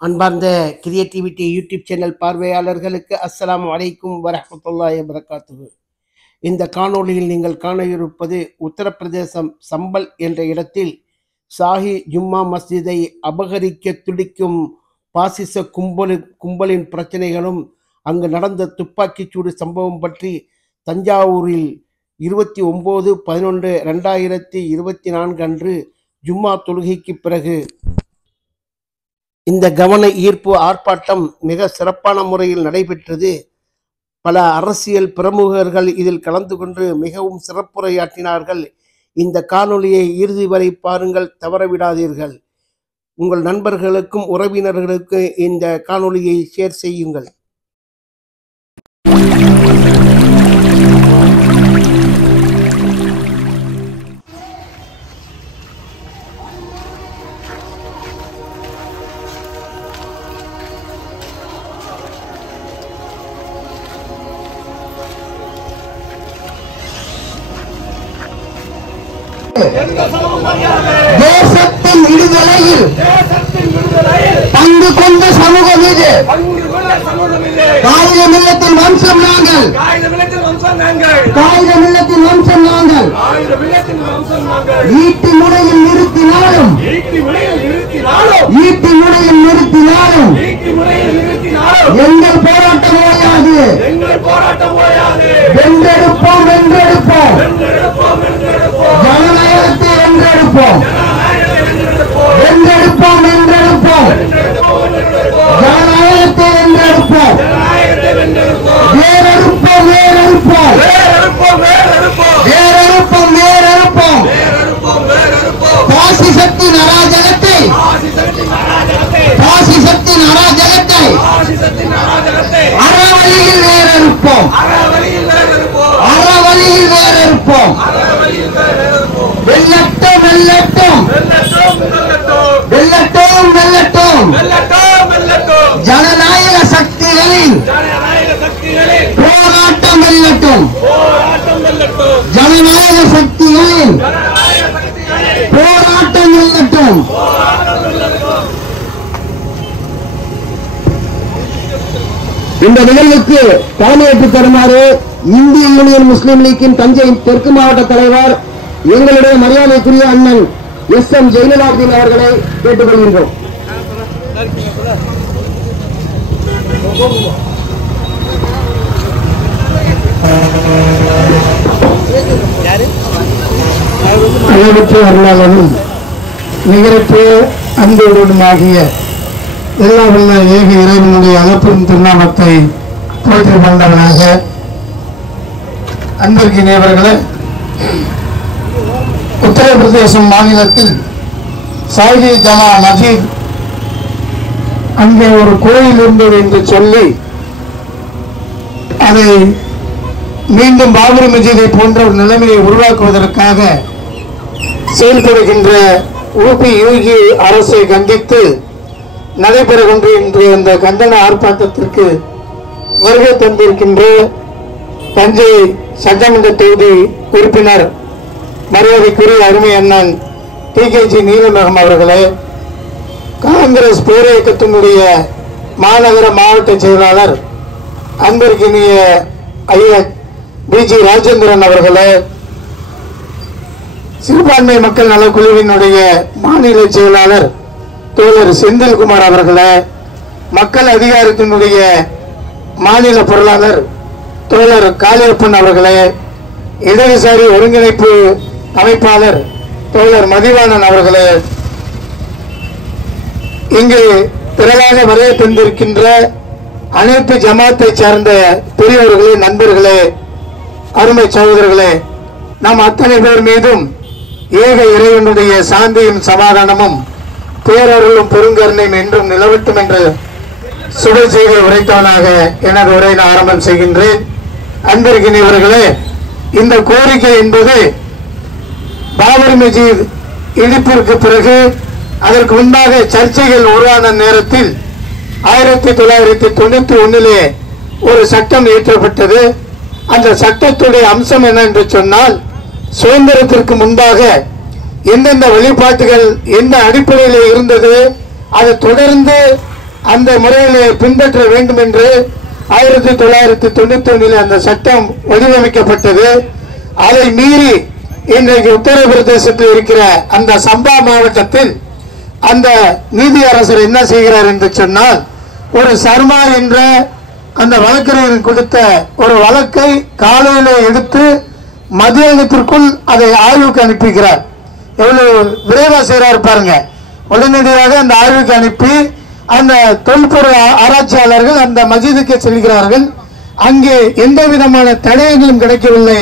அன்பார்ந்த creativity YouTube channel பார்வையாளர்களுக்கு அஸ்ஸலாமு அலைக்கும் வரஹ்மத்துல்லாஹி வபரகாத்துஹு. இந்த காணொளியில் நீங்கள் காண இருப்பது உத்தரப்பிரதேசம் சம்பல் என்ற இடத்தில் ஷாஹி ஜும்மா மஸ்ஜிதை அபகரிக்க துடிக்கும் பாசிச கும்பலின் பிரச்சனைகளும் அங்கு நடந்த துப்பாக்கிச்சூடு சம்பவம் பற்றி தஞ்சாவூரில் 29/11/2024 அன்று ஜும்மா தொழுகைக்கு பிறகு இந்த கவன ஈர்ப்பு ஆர்ப்பாட்டம் மிக சிறப்பான முறையில் நடைபெற்றது. பல அரசியல் பிரமுகர்கள் இதில் கலந்து கொண்டு மிகவும் சிறப்புரையாற்றினார்கள். இந்த காணொளியை இறுதி வரை பாருங்கள், தவறவிடாதீர்கள். உங்கள் நண்பர்களுக்கும் உறவினர்களுக்கு இந்த காணொளியை ஷேர் செய்யுங்கள். தேசத்தின் விடுதலையில் பங்கு கொண்ட சமூகம் இது. காகித மில்லத்தின் வம்சம் நாங்கள். ஈட்டி முனையில் நிறுத்தினாலும் எங்கள் போராட்டம் ஓயாது. வென்றெடுப்போம் ஜனநாயகத்தை வென்றெடுப்போம் ஜனநாயகத்தை வென்றெடுப்போம். பாசிசத்தின் அராஜகத்தை அறவழியில் வேறறுப்போம். வெல்லட்டும் ஜனநாயக சக்திகளின் போராட்டம் வெல்லட்டும். ஜனநாயக சக்திகளின் போராட்டம் வெல்லட்டும். இந்த நிகழ்வுக்கு தலைமையேற்று தருமாறு இந்திய யூனியன் முஸ்லீம் லீக்கின் தஞ்சை தெற்கு மாவட்ட தலைவர் எங்களுடைய மரியாதைக்குரிய அண்ணன் எஸ்.எம். ஜெயலலிதாதீன் அவர்களை கேட்டுக்கொள்கின்றோம். அளவற்ற அருளாளனும் நிகரற்ற அன்புடனுமாகிய எல்லா வல்ல ஏக இறைவனுடைய அகப்பெரும் திருநாமத்தை போற்றி வந்தவனாக அன்பிற்கினியவர்களே, உத்தரப்பிரதேசம் மாநிலத்தில் ஷாஹி ஜமா மஸ்ஜித் அங்கே ஒரு கோயில் இருந்தது என்று சொல்லி அதை மீண்டும் பாபரி மஸ்ஜிதை போன்ற ஒரு நிலைமையை உருவாக்குவதற்காக செயல்படுகின்ற ஊபி யூகி அரசை கண்டித்து நடைபெறுகின்ற இன்று இந்த கண்டன ஆர்ப்பாட்டத்திற்கு வருகை தந்திருக்கின்ற தஞ்சை சட்டமன்ற தொகுதி உறுப்பினர் மரியாதைக்குரிய அருமை அண்ணன் டி.கே.ஜி. நீலமேகம் அவர்களே, காங்கிரஸ் பேரியக்கத்தினுடைய மாநகர மாவட்ட செயலாளர் அன்பிற்கினிய ஐயா பி.ஜி. ராஜேந்திரன் அவர்களே, சிறுபான்மை மக்கள் நலக்குழுவினுடைய மாநில செயலாளர் தோழர் செந்தில்குமார் அவர்களே, மக்கள் அதிகாரத்தினுடைய மாநில பொருளாளர் தோழர் காளியப்பன் அவர்களே, இடதுசாரி ஒருங்கிணைப்பு அமைப்பாளர் தோழர் மதிவாணன் அவர்களே, இங்கு திரளாக வருகை தந்திருக்கின்ற அனைத்து ஜமாத்தை சார்ந்த பெரியவர்களே, நண்பர்களே, அருமை சகோதரர்களே, நாம் அத்தனை பேர் மீதும் ஏக இறைவனுடைய சாந்தியும் சமாதானமும் பேரருளும் பெருங்கருணையும் என்றும் நிலவட்டும் என்ற சுப செய்தியை உரைத்தவனாக எனது உரையை ஆரம்பம் செய்கின்றேன். அன்பிற்கினியவர்களே, இந்த கோரிக்கை என்பது பாபரி மஸ்ஜித் இடிப்பிற்கு பிறகு அதற்கு முன்பாக சர்ச்சைகள் உருவான நேரத்தில் 1991 ஒரு சட்டம் இயற்றப்பட்டது. அந்த சட்டத்துடைய அம்சம் என்ன என்று சொன்னால், சுதந்திரத்திற்கு முன்பாக எந்தெந்த வழிபாட்டுகள் எந்த அடிப்படையில் இருந்தது அதை தொடர்ந்து அந்த முறையிலே பின்பற்ற வேண்டும் என்று 1991 அந்த சட்டம் வடிவமைக்கப்பட்டது. அதை மீறி இன்றைக்கு உத்தரப்பிரதேசத்தில் இருக்கிற அந்த சம்பா மாவட்டத்தில் அந்த நீதியரசர் என்ன செய்கிறார் என்று சொன்னால், ஒரு சர்மா என்ற அந்த வழக்கறிஞர் கொடுத்த ஒரு வழக்கை காலையில எடுத்து மதியானத்திற்குள் அதை ஆய்வுக்கு அனுப்புகிறார். எவ்வளவு விரைவா செய்யறாரு பாருங்க. உடனடியாக அந்த ஆய்வுக்கு அனுப்பி அந்த தொல்பொருள் ஆராய்ச்சியாளர்கள் அந்த மஜிதுக்கு செல்கிறார்கள். அங்கே எந்த விதமான தடயங்களும் கிடைக்கவில்லை.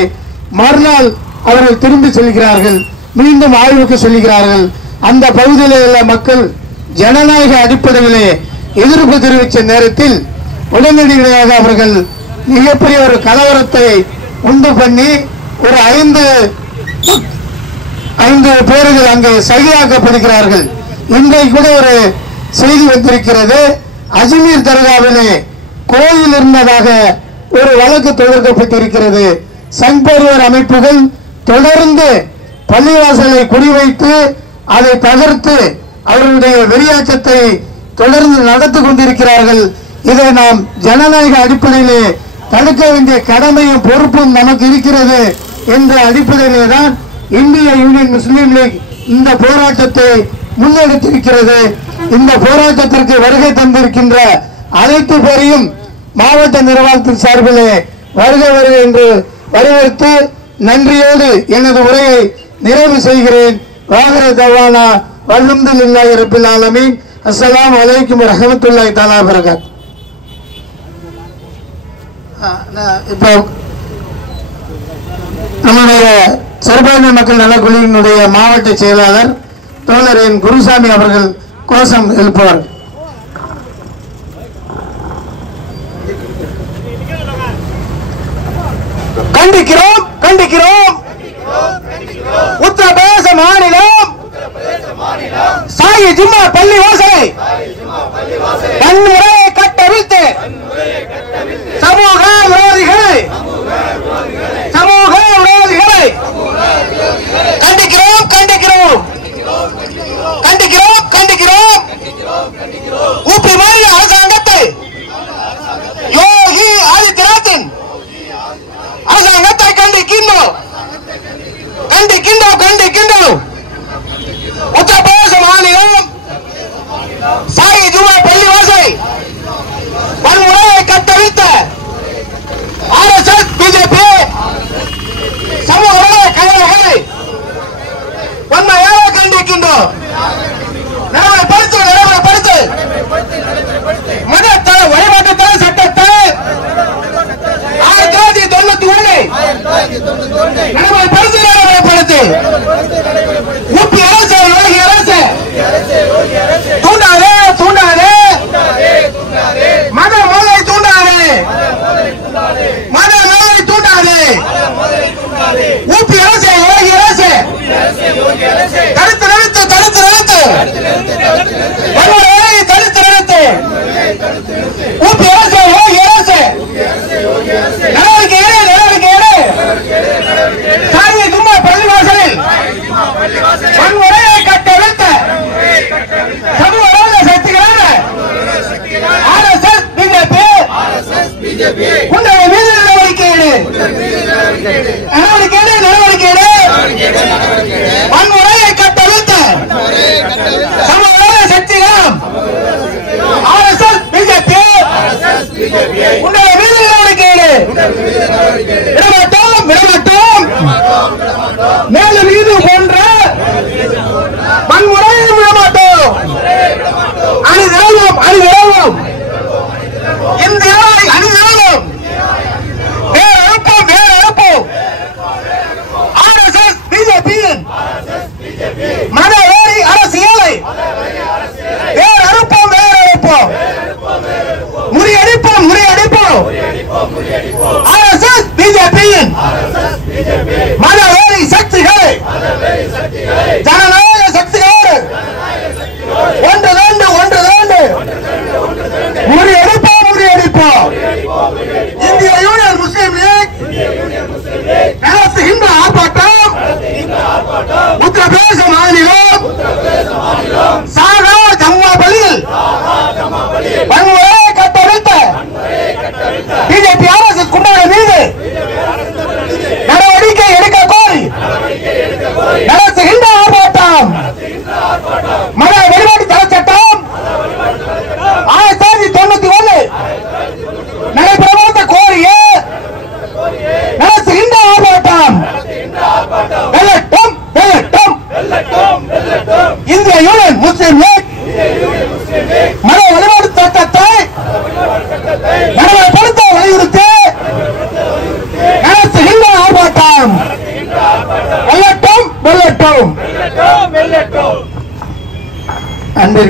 மறுநாள் அவர்கள் திரும்பி செல்கிறார்கள், மீண்டும் ஆய்வுக்கு செல்கிறார்கள். அந்த பகுதியில் உள்ள மக்கள் ஜனநாயக அடிப்படையிலே எதிர்ப்பு தெரிவித்த நேரத்தில் உடனடியாக அவர்கள் மிகப்பெரிய ஒரு கலவரத்தை உண்டு பண்ணி ஒரு 5 பேர்கள் அங்கே சகிதாக்கப்படுகிறார்கள். இன்றைக்கு கூட ஒரு செய்தி வந்திருக்கிறது. அஜ்மீர் தர்காவிலே கோயில் இருந்ததாக ஒரு வழக்கு தொடர்க்கப்பட்டிருக்கிறது. சங் பரிவார் அமைப்புகள் தொடர்ந்து பள்ளிவாசலை குறிவைத்து அதை தகர்த்து அவர்களுடைய வெறியாட்டத்தை தொடர்ந்து நடத்தி கொண்டிருக்கிறார்கள். இதை நாம் ஜனநாயக அடிப்படையிலே தடுக்க வேண்டிய கடமையும் பொறுப்பும் நமக்கு இருக்கிறது என்ற அடிப்படையிலே தான் இந்திய யூனியன் முஸ்லீம் லீக் இந்த போராட்டத்தை முன்னெடுத்திருக்கிறது. இந்த போராட்டத்திற்கு வருகை தந்திருக்கின்ற அனைத்து பேரையும் மாவட்ட நிர்வாகத்தின் சார்பிலே வருக வருக என்று வரவேற்று நன்றியோடு எனது உரையை நிறைவு செய்கிறேன். வாகர தவானா வல்ஹம்துலில்லாஹி ரப்பில் ஆலமீன். அஸ்ஸலாமு அலைக்கும் வரஹ்மத்துல்லாஹி தஆலா வபரகாத்துஹு. இப்போ நம்முடைய சிறுபான்மை மக்கள் நலக்குழுவினுடைய மாவட்ட செயலாளர் தோழர் என் குருசாமி அவர்கள் கோஷம் எழுப்புவார். கண்டிக்கிறோம் கண்டிக்கிறோம். உத்தரப்பிரதேச மாநிலம் சாயி ஜும்மா பள்ளி வாசலை வன்முறையை கட்டவிழ்த்து சமூக விரோதிகளை கண்டிக்கிறோம் கண்டிக்கிறோம் கண்டிக்கிறோம் கண்டிக்கிறோம். ஊபி மாநில அரசாங்கத்தை யோகி ஆதித்யநாத்தின் அரசாங்கத்தை கண்டிக்கின்றோம் கண்டிக்கின்றோம் கண்டிக்கின்றோம். உத்தரப்பிரதேச மாநிலம் சாயி ஜும்மா பள்ளி வாசலை வன்முறையை கட்டவிழ்த்த RSS பிஜேபி சமூக கலைஞர்களை வன்மையாக கண்டிக்கின்றோம். நடைமுறைப்படுத்து மதத்தர வழிபாட்டுத்தர சட்டத்தை 1991 நடைமுறைப்படுத்து. ஊபி அரசு யோகி அரசு தூண்டாதே தூண்டாதே மத மோதலை தூண்டாதே மத மோதலை தூண்டாதே. ஊபி அரசு யோகி அரசு தடுத்து நிறுத்து தடுத்து நிறுத்து வன்முறையை தடுத்து நிறுத்து. ஊபி அரசு யோகி அரசு நடவடிக்கை எடு நடவடிக்கை எடு. சாயி ஜும்மா பள்ளிவாசலில் வன்முறையை கட்டவிழ்த்த சமூக சக்திகளான RSS பிஜேபி உங்களை மீது நடவடிக்கை எடு நடவடிக்கை எடு நடவடிக்கை எடு. வன்முறையை கட்டவிழ்த்த சமூக சக்திகள் RSS பிஜேபி உங்களை மீது நடவடிக்கை எடு. விடமாட்டோம் விடமாட்டோம். மேலும் இது போன்ற வன்முறையை விடமாட்டோம். அணிதிரவும் அணிதிரவும் இந்தியாவை அணிதிரவும் வேறு அனுப்போம் வேறு அனுப்போம். RSS பிஜேபியின் மதவெறி அரசியலை வேறு அனுப்போம் வேறு அனுப்போம். முறியடிப்போம் முறியடிப்போம். RSS பிஜேபியின் மதவெறி சக்திகளை ஜனநாயக சக்திகளோடு ஒன்று தாண்டு முறியடிப்போம் முறியடிப்போம். இந்திய யூனியன் முஸ்லீம் லீக் நடத்துகின்ற ஆர்ப்பாட்டம் உத்தரப்பிரதேச மாநிலம் சாகா ஜம்மா பள்ளியில்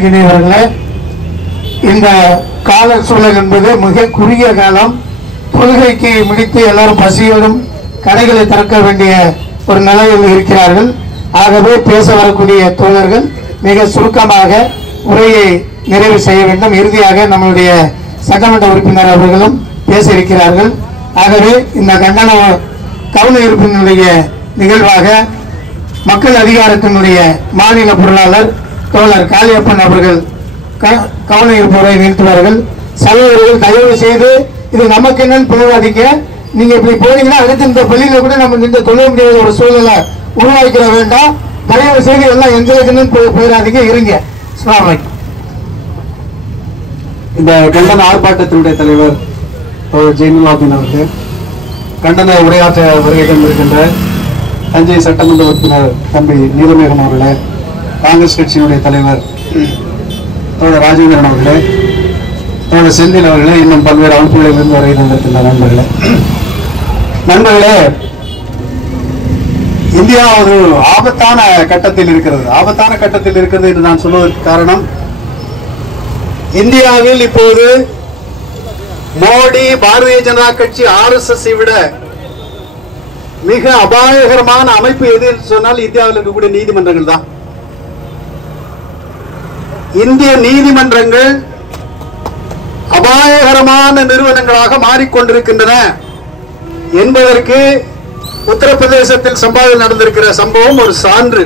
அவர்களே, இந்த கால சூழல் என்பது மிக குறுகிய காலம். தொழுகைக்கு முடித்து எல்லாரும் பசியோடும் கடைகளை திறக்க வேண்டிய ஒரு நிலையில் இருக்கிறார்கள். ஆகவே பேச வரக்கூடிய தோழர்கள் மிக சுருக்கமாக உரையை நிறைவு செய்ய வேண்டும். இறுதியாக நம்முடைய சட்டமன்ற உறுப்பினர் அவர்களும் பேச இருக்கிறார்கள். ஆகவே இந்த கவன ஈர்ப்பினுடைய நிகழ்வாக மக்கள் அதிகாரத்தினுடைய மாநில பொருளாளர் தோழர் காளியப்பன் அவர்கள் கவன ஈர்ப்புரை நிறுத்துவார்கள். சகோதரர்கள் தயவு செய்து இது நமக்கு என்னன்னு போகாதீங்க. நீங்க இப்படி போனீங்கன்னா அடுத்து இந்த பள்ளியில கூட நம்ம நின்று தொழில் முடியாத ஒரு சூழ்நிலை உருவாக்கிட வேண்டாம். தயவு செய்து எல்லாம் எங்களுக்கு என்னன்னு போயிடாதீங்க, இருங்க. இந்த கண்டன ஆர்ப்பாட்டத்தினுடைய தலைவர் ஜெயினுலாதீன் அவர்கள், கண்டன உரையாற்ற வருகை தந்திருக்கின்ற தஞ்சை சட்டமன்ற உறுப்பினர் தம்பி நீலமேகம் அவர்களே, காங்கிரஸ் கட்சியினுடைய தலைவர் தோழர் ராஜேந்திரன் அவர்களே, தோழர் செந்தில் அவர்களே, இன்னும் பல்வேறு அமைப்புகளிலிருந்து வருகை தந்திருக்கின்ற நண்பர்களே, இந்தியா ஒரு ஆபத்தான கட்டத்தில் இருக்கிறது என்று நான் சொல்வதற்கு காரணம், இந்தியாவில் இப்போது மோடி, பாரதிய ஜனதா கட்சி, RSS விட மிக அபாயகரமான அமைப்பு எது என்று சொன்னால் இந்தியாவில் இருக்கக்கூடிய நீதிமன்றங்கள் தான். இந்திய நீதிமன்றங்கள் அபாயகரமான நிறுவனங்களாக மாறிக்கொண்டிருக்கின்றன என்பதற்கு உத்தரப்பிரதேசத்தில் சம்பாவில் நடந்திருக்கிற சம்பவம் ஒரு சான்று.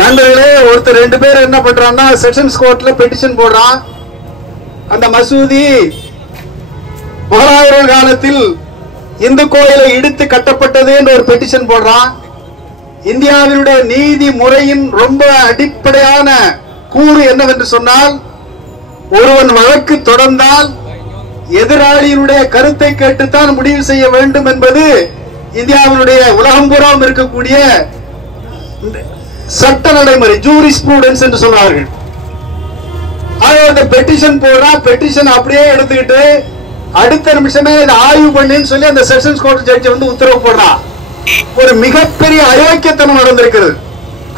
நண்பர்களே, ஒருத்தர் 2 பேர் என்ன பண்றான்னா, செஷன்ஸ் கோர்ட்ல பெட்டிஷன் போடுறான். அந்த மசூதி முகலாயர்கள் காலத்தில் இந்து கோயிலை இடித்து கட்டப்பட்டது என்று ஒரு பெட்டிஷன் போடுறான். இந்தியாவினுடைய நீதி முறையின் ரொம்ப அடிப்படையான கூறு என்னவென்று சொன்னால், ஒருவன் வழக்கு தொடர்ந்தால் எதிராளியினுடைய கருத்தை கேட்டுத்தான் முடிவு செய்ய வேண்டும் என்பது இந்தியாவினுடைய உலகம் பூராவும் இருக்கக்கூடிய சட்ட நடைமுறை, ஜூரிஸ்ப்ரூடன்ஸ் என்று சொல்றார்கள். பெட்டிஷன் போடுறா, பெட்டிஷன் அப்படியே எடுத்துக்கிட்டு அடுத்த நிமிஷமே இதை ஆய்வு பண்ணின்னு சொல்லி அந்த செஷன்ஸ் கோர்ட் ஜட்ஜ் வந்து உத்தரவு போடுறான். ஒரு மிகப்பெரிய அயோக்கியத்தனம் நடந்திருக்கிறது.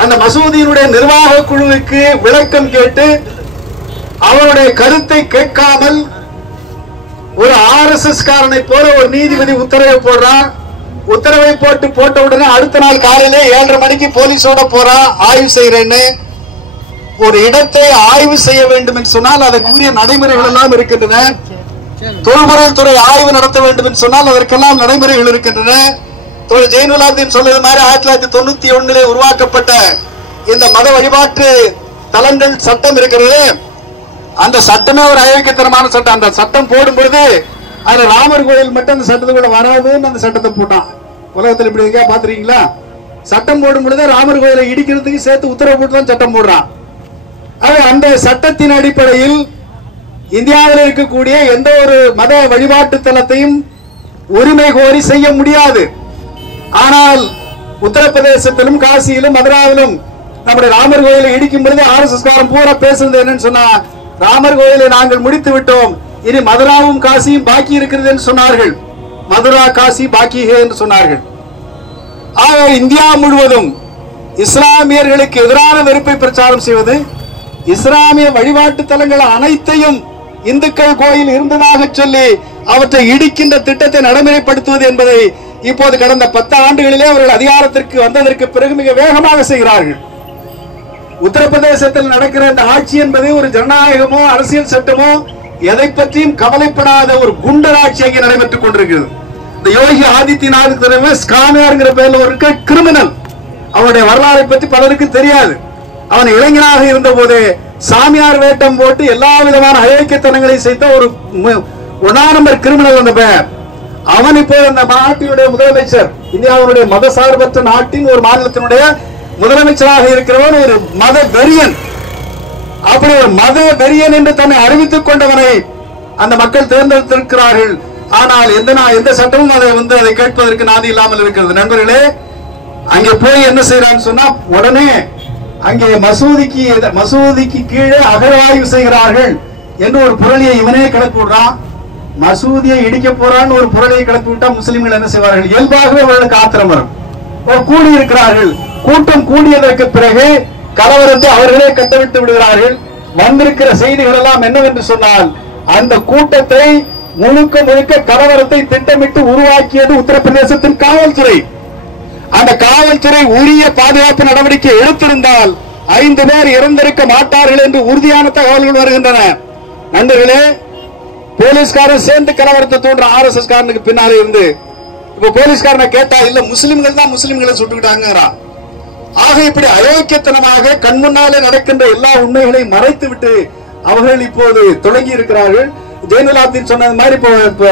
அந்த மசூதியினுடைய நிர்வாக குழுவுக்கு விளக்கம் கேட்டு அவருடைய கருத்தை கேட்காமல் ஒரு RSS காரனை போல ஒரு நீதிபதி உத்தரவை போடுறான். உத்தரவை போட்ட உடனே அடுத்த நாள் காலையிலே 7:30 மணிக்கு போலீஸோட போறா ஆய்வு செய்யறேன்னு. ஒரு இடத்தை ஆய்வு செய்ய வேண்டும் என்று சொன்னால் அதற்குரிய நடைமுறைகள் எல்லாம் இருக்கின்றன. தொல்பொருள் துறை ஆய்வு நடத்த வேண்டும் என்று சொன்னால் அதற்கெல்லாம் நடைமுறைகள் இருக்கின்றன. ஜெயினுலாதீன் சொன்னது மாதிரி 1991 உருவாக்கப்பட்ட இந்த மத வழிபாட்டு தலங்கள் சட்டம் இருக்கிறது. அந்த சட்டமே ஒரு அயோக்கியத்தனமான சட்டம். அந்த சட்டம் போடும்போது அதுல ராமர் கோயில் மட்டும் அந்த சட்டத்துக்குள்ள வராதுன்னு அந்த சட்டத்தை போட்டான். உலகத்தில் இப்படி எங்கேயா பாத்துறீங்களா? சட்டம் போடும் பொழுது ராமர் கோயிலை இடிக்கிறதுக்கு சேர்த்து உத்தரவு போட்டு தான் சட்டம் போடுறான். அந்த சட்டத்தின் அடிப்படையில் இந்தியாவில் இருக்கக்கூடிய எந்த ஒரு மத வழிபாட்டு தலத்தையும் உரிமை கோரி செய்ய முடியாது. ஆனால் உத்தரப்பிரதேசத்திலும் காசியிலும் மதுராவிலும் நம்முடைய ராமர் கோயிலை இடிக்கும் பொழுது RSS காரன் பூரா பேசுறது என்னன்னு சொன்னா, ராமர் கோயிலை நாங்கள் முடித்து விட்டோம், இனி மதுராவும் காசியும் பாக்கி இருக்கிறது என்று சொன்னார்கள். மதுரா காசி பாக்கி என்று சொன்னார்கள். ஆக இந்தியா முழுவதும் இஸ்லாமியர்களுக்கு எதிரான வெறுப்பை பிரச்சாரம் செய்வது, இஸ்லாமிய வழிபாட்டு தலங்கள் அனைத்தையும் இந்துக்கள் கோயில் இருந்ததாக சொல்லி அவற்றை இடிக்கின்ற திட்டத்தை நடைமுறைப்படுத்துவது என்பதை இப்போது கடந்த 10 ஆண்டுகளிலே அவர்கள் அதிகாரத்திற்கு வந்ததற்கு பிறகு மிக வேகமாக செய்கிறார்கள். உத்தரப்பிரதேசத்தில் நடக்கிற இந்த ஆட்சி என்பது ஒரு ஜனநாயகமோ அரசியல் சட்டமோ எதை பற்றியும் கவலைப்படாத ஒரு குண்டர் ஆட்சி அங்கே நடைபெற்றுக் கொண்டிருக்கிறது. இந்த யோகி ஆதித்யநாத் ஸ்காமியார்ங்கிற பேர்ல ஒரு கிரிமினல். அவனுடைய வரலாறை பற்றி பலருக்கும் தெரியாது. அவன் இளைஞனாக இருந்த போது சாமியார் வேட்டம் போட்டு எல்லா விதமான அயோக்கியத்தனங்களை செய்த ஒரு 1 நம்பர் கிரிமினல் அந்த பெயர். அவன் இப்போ அந்த நாட்டினுடைய முதலமைச்சர், இந்தியாவுடைய மதசார்பற்ற நாட்டின் ஒரு மாநிலத்தினுடைய முதலமைச்சராக இருக்கிறவன் ஒரு மத வெறியன். அப்படி ஒரு மத வெறியன் என்று தன்னை அறிவித்துக் கொண்டவனை அந்த மக்கள் தேர்ந்தெடுத்திருக்கிறார்கள். ஆனால் எந்த சட்டமும் அதை கேட்பதற்கு நாதி இல்லாமல் இருக்கிறது. நண்பர்களே, அங்கே போய் என்ன செய்யறான்னு சொன்னா, உடனே அங்கே மசூதிக்கு கீழே அகழ்வாய்வு செய்கிறார்கள் என்று ஒரு புரளியை இவனே கிளப்பி விடுறான். மசூதியை இடிக்க போறான்னு ஒரு புரளியை கிளப்பி விட்டா முஸ்லிம்கள் என்ன செய்வார்கள்? இயல்பாகவே அவர்களுக்கு ஆத்திரம் வரும். கூடி இருக்கிறார்கள். கூட்டம் கூடியதற்கு பிறகு கலவரத்தை அவர்களே கட்டவிட்டு விடுகிறார்கள். வந்திருக்கிற செய்திகள் எல்லாம் என்னவென்று சொன்னால், அந்த கூட்டத்தை முழுக்க முழுக்க கலவரத்தை திட்டமிட்டு உருவாக்கியது உத்தரப்பிரதேசத்தின் காவல்துறை. அந்த காவல்துறை உரிய பாதுகாப்பு நடவடிக்கை எடுத்திருந்தால் 5 பேர் இறந்திருக்க மாட்டார்கள் என்று உறுதியான தகவல்கள் வருகின்றன. நண்பர்களே, போலீஸ்காரன் சேர்ந்து கலவரத்தை தோன்ற RSS காரனுக்கு பின்னாலே இருந்து இப்ப போலீஸ்காரனை கேட்டா இல்ல முஸ்லிம்கள் தான் முஸ்லிம்களை சுட்டுக்கிட்டாங்க. ஆக இப்படி அயோக்கியத்தனமாக கண் முன்னாலே நடக்கின்ற எல்லா உண்மைகளையும் மறைத்து விட்டு அவர்கள் இப்போது தொடங்கி இருக்கிறார்கள். ஜெயினுலாப்தீன் சொன்னது மாதிரி இப்போ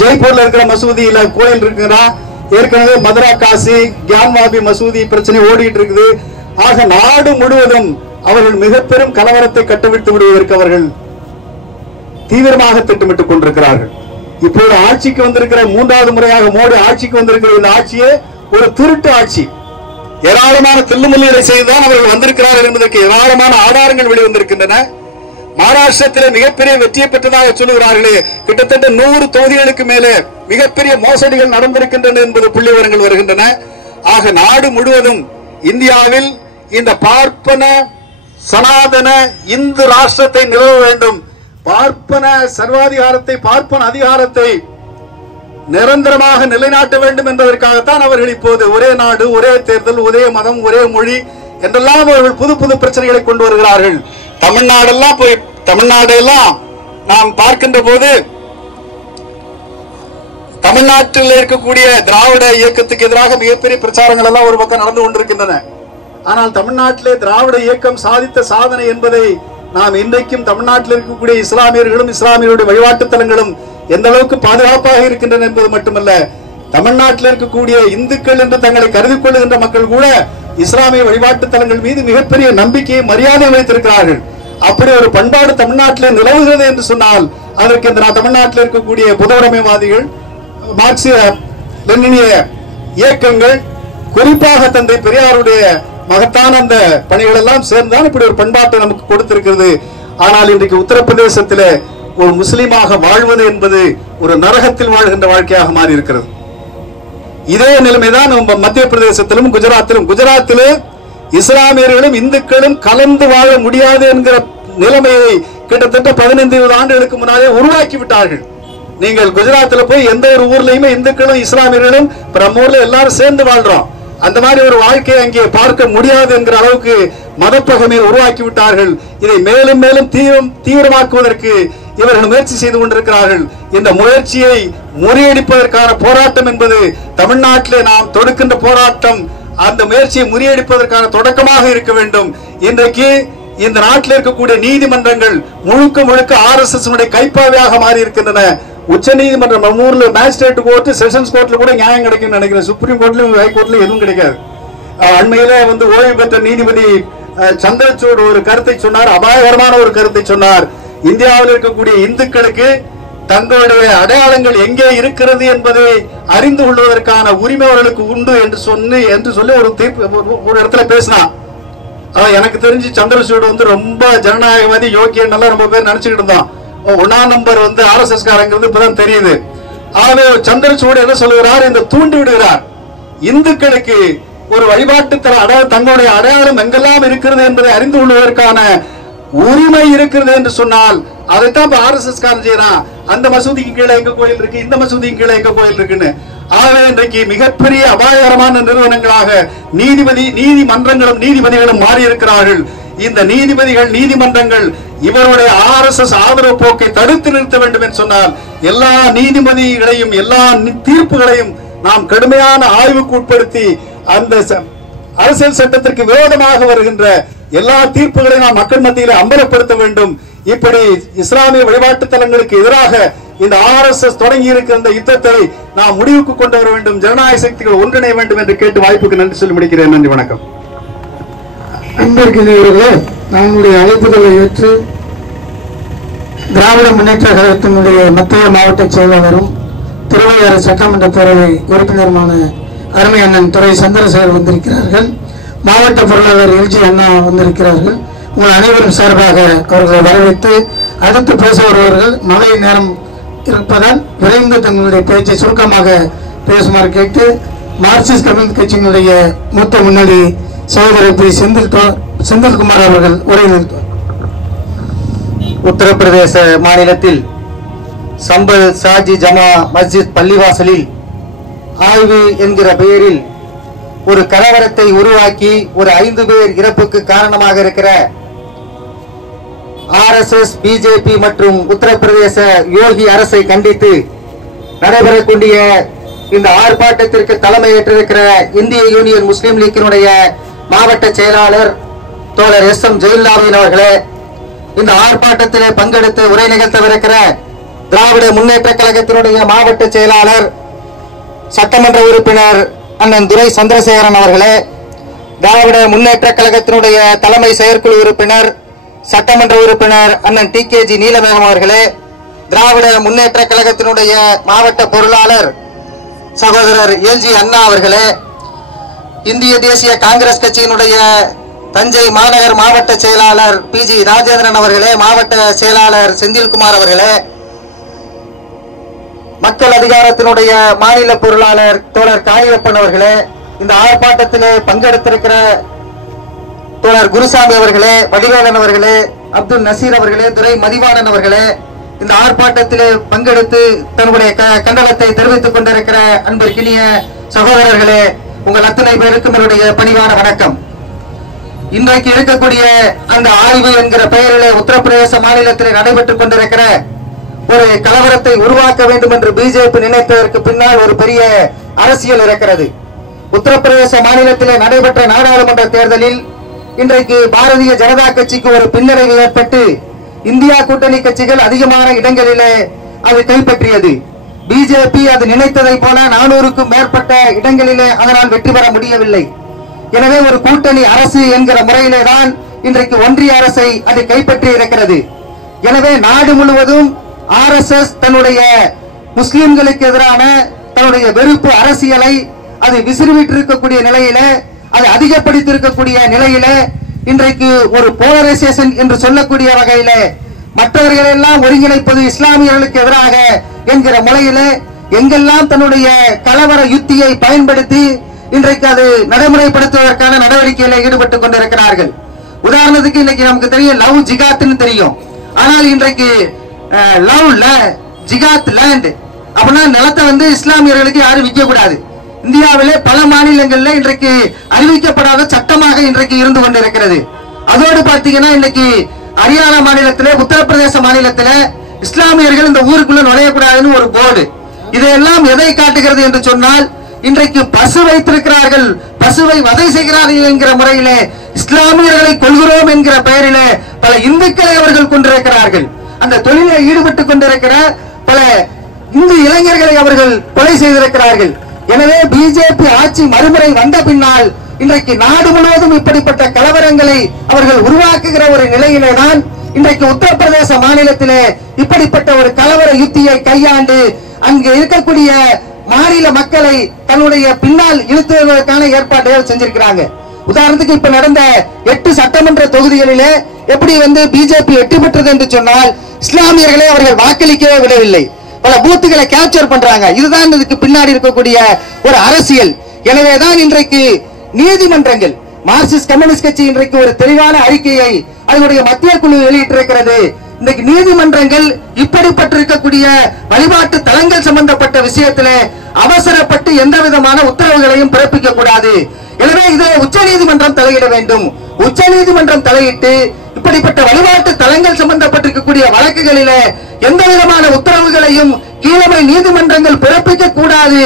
ஜெய்ப்பூர்ல இருக்கிற மசூதியில கோயில் இருக்குறா, ஏற்கனவே மதுரா காசி கியான்வாபி மசூதி பிரச்சனை ஓடிட்டு இருக்குது. ஆக நாடு முழுவதும் அவர்கள் மிக பெரும் கலவரத்தை கட்டவிட்டு விடுவதற்கு அவர்கள் தீவிரமாக திட்டமிட்டுக் கொண்டிருக்கிறார்கள். இப்போது ஆட்சிக்கு வந்திருக்கிற 3வது முறையாக மோடி ஆட்சிக்கு வந்திருக்கிற இந்த ஆட்சியே ஒரு திருட்டு ஆட்சி. ஏராளமான தில்லுமுல்லுகளை செய்துதான் அவர்கள் வந்திருக்கிறார்கள் என்பதற்கு ஏராளமான ஆதாரங்கள் வெளிவந்திருக்கின்றன. மகாராஷ்டிரத்தில் மிகப்பெரிய வெற்றியை பெற்றதாக சொல்லுகிறார்களே, கிட்டத்தட்ட 100 தொகுதிகளுக்கு மேலே மிகப்பெரிய மோசடிகள் நடந்திருக்கின்றன என்பது புள்ளி விவரங்கள் வருகின்றன. ஆக நாடு முழுவதும் இந்தியாவில் இந்த பார்ப்பன சனாதன இந்து ராஷ்டிரத்தை நிறுவ வேண்டும், பார்ப்பன சர்வாதிகாரத்தை பார்ப்பன அதிகாரத்தை நிரந்தரமாக நிலைநாட்ட வேண்டும் என்பதற்காகத்தான் அவர்கள் இப்போது ஒரே நாடு ஒரே தேர்தல் ஒரே மதம் ஒரே மொழி என்றெல்லாம் அவர்கள் புது புது பிரச்சனைகளை கொண்டு வருகிறார்கள். தமிழ்நாடெல்லாம் நாம் பார்க்கின்ற போது தமிழ்நாட்டில் இருக்கக்கூடிய திராவிட இயக்கத்துக்கு எதிராக மிகப்பெரிய பிரச்சாரங்கள் எல்லாம் ஒரு பக்கம் நடந்து கொண்டிருக்கின்றன. ஆனால் தமிழ்நாட்டிலே திராவிட இயக்கம் சாதித்த சாதனை என்பதை நாம் இன்றைக்கும் தமிழ்நாட்டில் இருக்கக்கூடிய இஸ்லாமியர்களும் இஸ்லாமியருடைய வழிபாட்டு தலங்களும் எந்த அளவுக்கு பாதுகாப்பாக இருக்கின்றன என்பது மட்டுமல்ல, தமிழ்நாட்டில் இருக்கக்கூடிய இந்துக்கள் என்று தங்களை கருதி கொள்ளுகின்ற மக்கள் கூட இஸ்லாமிய வழிபாட்டு தலங்கள் மீது மிகப்பெரிய நம்பிக்கையை மரியாதை வைத்திருக்கிறார்கள். அப்படி ஒரு பண்பாடு தமிழ்நாட்டில் நிலவுகிறது என்று சொன்னால் அதற்கு இந்த தமிழ்நாட்டில் இருக்கக்கூடிய புதவுடைமைவாதிகள் மார்க்சிய லெனினிய இயக்கங்கள் குறிப்பாக தந்தை பெரியாருடைய மகத்தான அந்த பணிகள் எல்லாம் சேர்ந்தான் இப்படி ஒரு பண்பாட்டை நமக்கு கொடுத்திருக்கிறது. ஆனால் இன்றைக்கு உத்தரப்பிரதேசத்தில் ஒரு முஸ்லீமாக வாழ்வது என்பது ஒரு நரகத்தில் வாழ்கின்ற வாழ்க்கையாக மாறி இருக்கிறது. இதே நிலைமைதான் மத்திய பிரதேசத்திலும் குஜராத்திலும் இஸ்லாமியர்களும் இந்துக்களும் கலந்து வாழ முடியாது என்கிற நிலைமையை கிட்டத்தட்ட 15-20 ஆண்டுகளுக்கு முன்னாலே உருவாக்கி விட்டார்கள். நீங்கள் குஜராத்தில் போய் எந்த ஒரு ஊர்லயுமே இந்துக்களும் இஸ்லாமியர்களும் நம்ம ஊர்ல எல்லாரும் சேர்ந்து வாழ்றோம், அந்த மாதிரி ஒரு வாழ்க்கையை அங்கே பார்க்க முடியாது என்கிற அளவுக்கு மதப்பகமையை உருவாக்கி விட்டார்கள். இதை மேலும் மேலும் தீவிரமாக்குவதற்கு இவர்கள் முயற்சி செய்து கொண்டிருக்கிறார்கள். இந்த முயற்சியை முறியடிப்பதற்கான போராட்டம் என்பது தமிழ்நாட்டிலே நாம் தொடுக்கின்ற போராட்டம் அந்த முயற்சியை முறியடிப்பதற்கான தொடக்கமாக இருக்க வேண்டும். இன்றைக்கு இந்த நாட்டில் இருக்கக்கூடிய நீதிமன்றங்கள் முழுக்க முழுக்க RSS கைப்பாவையாக மாறி இருக்கின்றன. உச்ச நீதிமன்றம் நம்ம ஊர்ல மேஜிஸ்ட்ரேட் கோர்ட் செஷன்ஸ் கோர்ட்ல கூட நியாயம் கிடைக்கும் நினைக்கிறேன், சுப்ரீம் கோர்ட்லயும் ஹை கோர்ட்லயும் எதுவும் கிடைக்காது. அண்மையில ஓய்வு பெற்ற நீதிபதி சந்திரசூட் ஒரு கருத்தை சொன்னார், அபாயகரமான ஒரு கருத்தை சொன்னார். இந்தியாவில் இருக்கக்கூடிய இந்துக்களுக்கு தங்களுடைய அடையாளங்கள் எங்கே இருக்கிறது என்பதை அறிந்து கொள்வதற்கான உரிமை அவர்களுக்கு உண்டு என்று சொல்லி ஒரு இடத்துல பேசினா. எனக்கு தெரிஞ்சு சந்திரசூட் ரொம்ப ஜனநாயகவாதி யோக்கியன் எல்லாம் ரொம்ப பேர் நினைச்சுக்கிட்டு இருந்தோம். 1ஆம் நம்பர் RSS காரங்கிறது இப்பதான் தெரியுது. ஆகவே சந்திரசூட் என்ன சொல்லுகிறார், இந்த தூண்டி விடுகிறார், இந்துக்களுக்கு ஒரு வழிபாட்டு தங்களுடைய அடையாளம் எங்கெல்லாம் இருக்கிறது என்பதை அறிந்து கொள்வதற்கான உரிமை இருக்கிறது என்று சொன்னால் அதைத்தான் RSS காரன் செய்யறான். அந்த மசூதிக்கு கீழே எங்க கோயில் இருக்கு, இந்த மசூதிக்கு கீழே எங்க கோயில் இருக்குன்னு. ஆகவே இன்றைக்கு மிகப்பெரிய அபாயகரமான நிறுவனங்களாக நீதிமன்றங்களும் நீதிபதிகளும் மாறி இருக்கிறார்கள். இந்த நீதிபதிகள் நீதிமன்றங்கள் இவருடைய RSS ஆதரவு போக்கை தடுத்து நிறுத்த வேண்டும் என்று சொன்னால் எல்லா நீதிபதிகளையும் எல்லா தீர்ப்புகளையும் நாம் கடுமையான ஆய்வுக்கு உட்படுத்தி அந்த அரசியல் சட்டத்திற்கு விரோதமாக வருகின்ற எல்லா தீர்ப்புகளையும் நாம் மக்கள் மத்தியில் அம்பலப்படுத்த வேண்டும். இப்படி இஸ்லாமிய வழிபாட்டு தலங்களுக்கு எதிராக இந்த RSS தொடங்கி இருக்கிற இந்த யுத்தத்தை நாம் முடிவுக்கு கொண்டு வர வேண்டும். ஜனநாயக சக்திகள் ஒன்றிணைய வேண்டும் என்று கேட்டு வாய்ப்புக்கு நன்றி சொல்லி முடிக்கிறேன். நன்றி, வணக்கம். அன்பிற்குரியவர்களே, நம்முடைய அழைப்புகளை ஏற்று திராவிட முன்னேற்ற கழகத்தினுடைய மத்திய மாவட்ட செயலாளரும் திருவையாறு சட்டமன்ற பேரவை உறுப்பினருமான அருமை அண்ணன் துரை சந்திரசேகர் வந்திருக்கிறார்கள். மாவட்ட பொருளாளர் LG அண்ணா வந்திருக்கிறார்கள். உங்கள் அனைவரும் சார்பாக அவர்களை வரவேற்று அடுத்து பேச வருபவர்கள் மழை நேரம் இருப்பதால் விரைந்து தங்களுடைய பேச்சை சுருக்கமாக பேசுமாறு கேட்டு மார்க்சிஸ்ட் கம்யூனிஸ்ட் கட்சியினுடைய மூத்த முன்னணி சகோதரர் பி செந்தில்குமார் அவர்கள் உரையாற்றுவார். உத்தரப்பிரதேச மாநிலத்தில் சம்பல் சாஜி ஜமா மஸ்ஜித் பள்ளிவாசலில் ஆய்வு என்கிற பெயரில் ஒரு கலவரத்தை உருவாக்கி ஒரு 5 பேர் இறப்புக்கு காரணமாக இருக்கிற RSS, பிஜேபி மற்றும் உத்தரப்பிரதேச யோகி அரசை கண்டித்து நடைபெறக்கூடிய இந்த ஆர்ப்பாட்டத்திற்கு தலைமையேற்றிருக்கிற இந்திய யூனியன் முஸ்லிம் லீக்கினுடைய மாவட்ட செயலாளர் தோழர் SM ஜெயிலாதீன் அவர்களே, இந்த ஆர்ப்பாட்டத்திலே பங்கெடுத்து உரை நிகழ்த்தவிருக்கிற திராவிட முன்னேற்ற கழகத்தினுடைய மாவட்ட செயலாளர் சட்டமன்ற உறுப்பினர் அண்ணன் துரை சந்திரசேகரன் அவர்களே, திராவிட முன்னேற்ற கழகத்தினுடைய தலைமை செயற்குழு உறுப்பினர் சட்டமன்ற உறுப்பினர் அண்ணன் TKG நீலமேகம் அவர்களே, திராவிட முன்னேற்ற கழகத்தினுடைய மாவட்ட பொருளாளர் சகோதரர் LG அண்ணா அவர்களே, இந்திய தேசிய காங்கிரஸ் கட்சியினுடைய தஞ்சை மாநகர் மாவட்ட செயலாளர் PG ராஜேந்திரன் அவர்களே, மாவட்ட செயலாளர் செந்தில்குமார் அவர்களே, மக்கள் அதிகாரத்தினுடைய மாநில பொருளாளர் தோழர் காளியப்பன் அவர்களே, இந்த ஆர்ப்பாட்டத்திலே பங்கெடுத்திருக்கிற தோழர் குருசாமி அவர்களே, வடிவேலன் அவர்களே, அப்துல் நசீர் அவர்களே, துரை மதிவாணன் அவர்களே, இந்த ஆர்ப்பாட்டத்திலே பங்கெடுத்து தன்னுடைய கண்டனத்தை தெரிவித்துக் கொண்டிருக்கிற அன்பிற்கினிய சகோதரர்களே, உங்கள் அத்தனை பேருக்கும் என்னுடைய பணிவான வணக்கம். இன்றைக்கு இருக்கக்கூடிய அந்த ஆய்வு என்கிற பெயரிலே உத்தரப்பிரதேச மாநிலத்தில் நடைபெற்றுக் கொண்டிருக்கிற ஒரு கலவரத்தை உருவாக்க வேண்டும் என்று பிஜேபி நினைத்ததற்கு பின்னால் ஒரு பெரிய அரசியல் இருக்கிறது. உத்தரப்பிரதேச மாநிலத்திலே நடைபெற்ற நாடாளுமன்ற தேர்தலில் இன்றைக்கு பாரதிய ஜனதா கட்சிக்கு ஒரு பின்னடைவு ஏற்பட்டு இந்தியா கூட்டணி கட்சிகள் அதிகமான இடங்களிலே அது கைப்பற்றியது. பிஜேபி அது நினைத்ததை போல 400க்கும் மேற்பட்ட இடங்களிலே அதனால் வெற்றி பெற முடியவில்லை. எனவே ஒரு கூட்டணி அரசு என்கிற முறையிலே தான் இன்றைக்கு ஒன்றிய அரசை அது கைப்பற்றி இருக்கிறது. எனவே நாடு முழுவதும் RSS தன்னுடைய முஸ்லிம்களுக்கு எதிரான தன்னுடைய வெறுப்பு அரசியலை அது விசிறிவிட்டிருக்கக்கூடிய நிலையில, அது அதிகப்படுத்தியிருக்கக்கூடிய நிலையில இன்றைக்கு ஒரு போலரைசேஷன் என்று சொல்லக்கூடிய வகையில மற்றவர்கள் எல்லாம் ஒருங்கிணைப்பது இஸ்லாமியர்களுக்கு எதிராக என்கிற முறையில எங்கெல்லாம் தன்னுடைய கலவர யுத்தியை பயன்படுத்தி இன்றைக்கு அது நடைமுறைப்படுத்துவதற்கான நடவடிக்கையில் ஈடுபட்டுக் கொண்டிருக்கிறார்கள். உதாரணத்துக்கு இன்னைக்கு நமக்கு தெரியும் லவ் ஜிகாத்னு தெரியும். ஆனால் இன்றைக்கு லவ் ஜிகாத் லேண்ட் அப்படின்னா நிலத்தை வந்து இஸ்லாமியர்களுக்கு யாரும் விற்க கூடாது. இந்தியாவிலே பல மாநிலங்களில் இன்றைக்கு அறிவிக்கப்படாத சட்டமாக இன்றைக்கு இருந்து கொண்டிருக்கிறது. அதோடு பார்த்தீங்கன்னா இன்னைக்கு ஹரியானா மாநிலத்திலே, உத்தரப்பிரதேச மாநிலத்திலே இஸ்லாமியர்கள் இந்த ஊருக்குள்ள நுழையக்கூடாதுன்னு ஒரு போர்டு. இதையெல்லாம் எதை காட்டுகிறது என்று சொன்னால், இன்றைக்கு பசு வைத்திருக்கிறார்கள், பசுவை வதை செய்கிறார்கள் என்கிற முறையிலே இஸ்லாமியர்களை கொள்கிறோம் என்கிற பெயரிலே பல இந்துக்களை அவர்கள் கொண்டிருக்கிறார்கள். அந்த தொழிலில் ஈடுபட்டுக் கொண்டிருக்கிற பல இந்து இளைஞர்களை அவர்கள் கொலை செய்திருக்கிறார்கள். எனவே பிஜேபி ஆட்சி மறுமுறை வந்த பின்னால் இன்றைக்கு நாடு முழுவதும் இப்படிப்பட்ட கலவரங்களை அவர்கள் உருவாக்குகிற ஒரு நிலையிலே தான் இன்றைக்கு உத்தரப்பிரதேச மாநிலத்திலே இப்படிப்பட்ட ஒரு கலவர யுத்தியை கையாண்டு அங்கு இருக்கக்கூடிய மாநில மக்களை தன்னுடைய பின்னால் இழுத்துவதற்கான ஏற்பாடுகள் செஞ்சிருக்கிறாங்க. உதாரணத்துக்கு இப்ப நடந்த 8 சட்டமன்ற தொகுதிகளிலே எப்படி வந்து பிஜேபி வெற்றி பெற்றது என்று சொன்னால், இஸ்லாமியர்களை அவர்கள் வாக்களிக்கவே விடவில்லை, பல பூத்துகளை கேப்சர் பண்றாங்க. இதுதான் இதுக்கு பின்னாடி இருக்கக்கூடிய ஒரு அரசியல். எனவேதான் இன்றைக்கு நீதிமன்றங்கள், மார்க்சிஸ்ட் கம்யூனிஸ்ட் கட்சி இன்றைக்கு ஒரு தெளிவான அறிக்கையை அதனுடைய மத்திய குழு வெளியிட்டிருக்கிறது. இன்றைக்கு நீதிமன்றங்கள் இப்படிப்பட்டிருக்கக்கூடிய வழிபாட்டு தலங்கள் சம்பந்தப்பட்ட விஷயத்திலே அவசரப்பட்டு எந்த விதமான உத்தரவுகளையும் பிறப்பிக்க கூடாது. எனவே இதை உச்ச நீதிமன்றம் தலையிட வேண்டும். உச்ச நீதிமன்றம் தலையிட்டு இப்படிப்பட்ட வழிபாட்டு தலங்கள் சம்பந்தப்பட்டிருக்கக்கூடிய வழக்குகளிலே எந்த விதமான உத்தரவுகளையும் கீழமை நீதிமன்றங்கள் பிறப்பிக்க கூடாது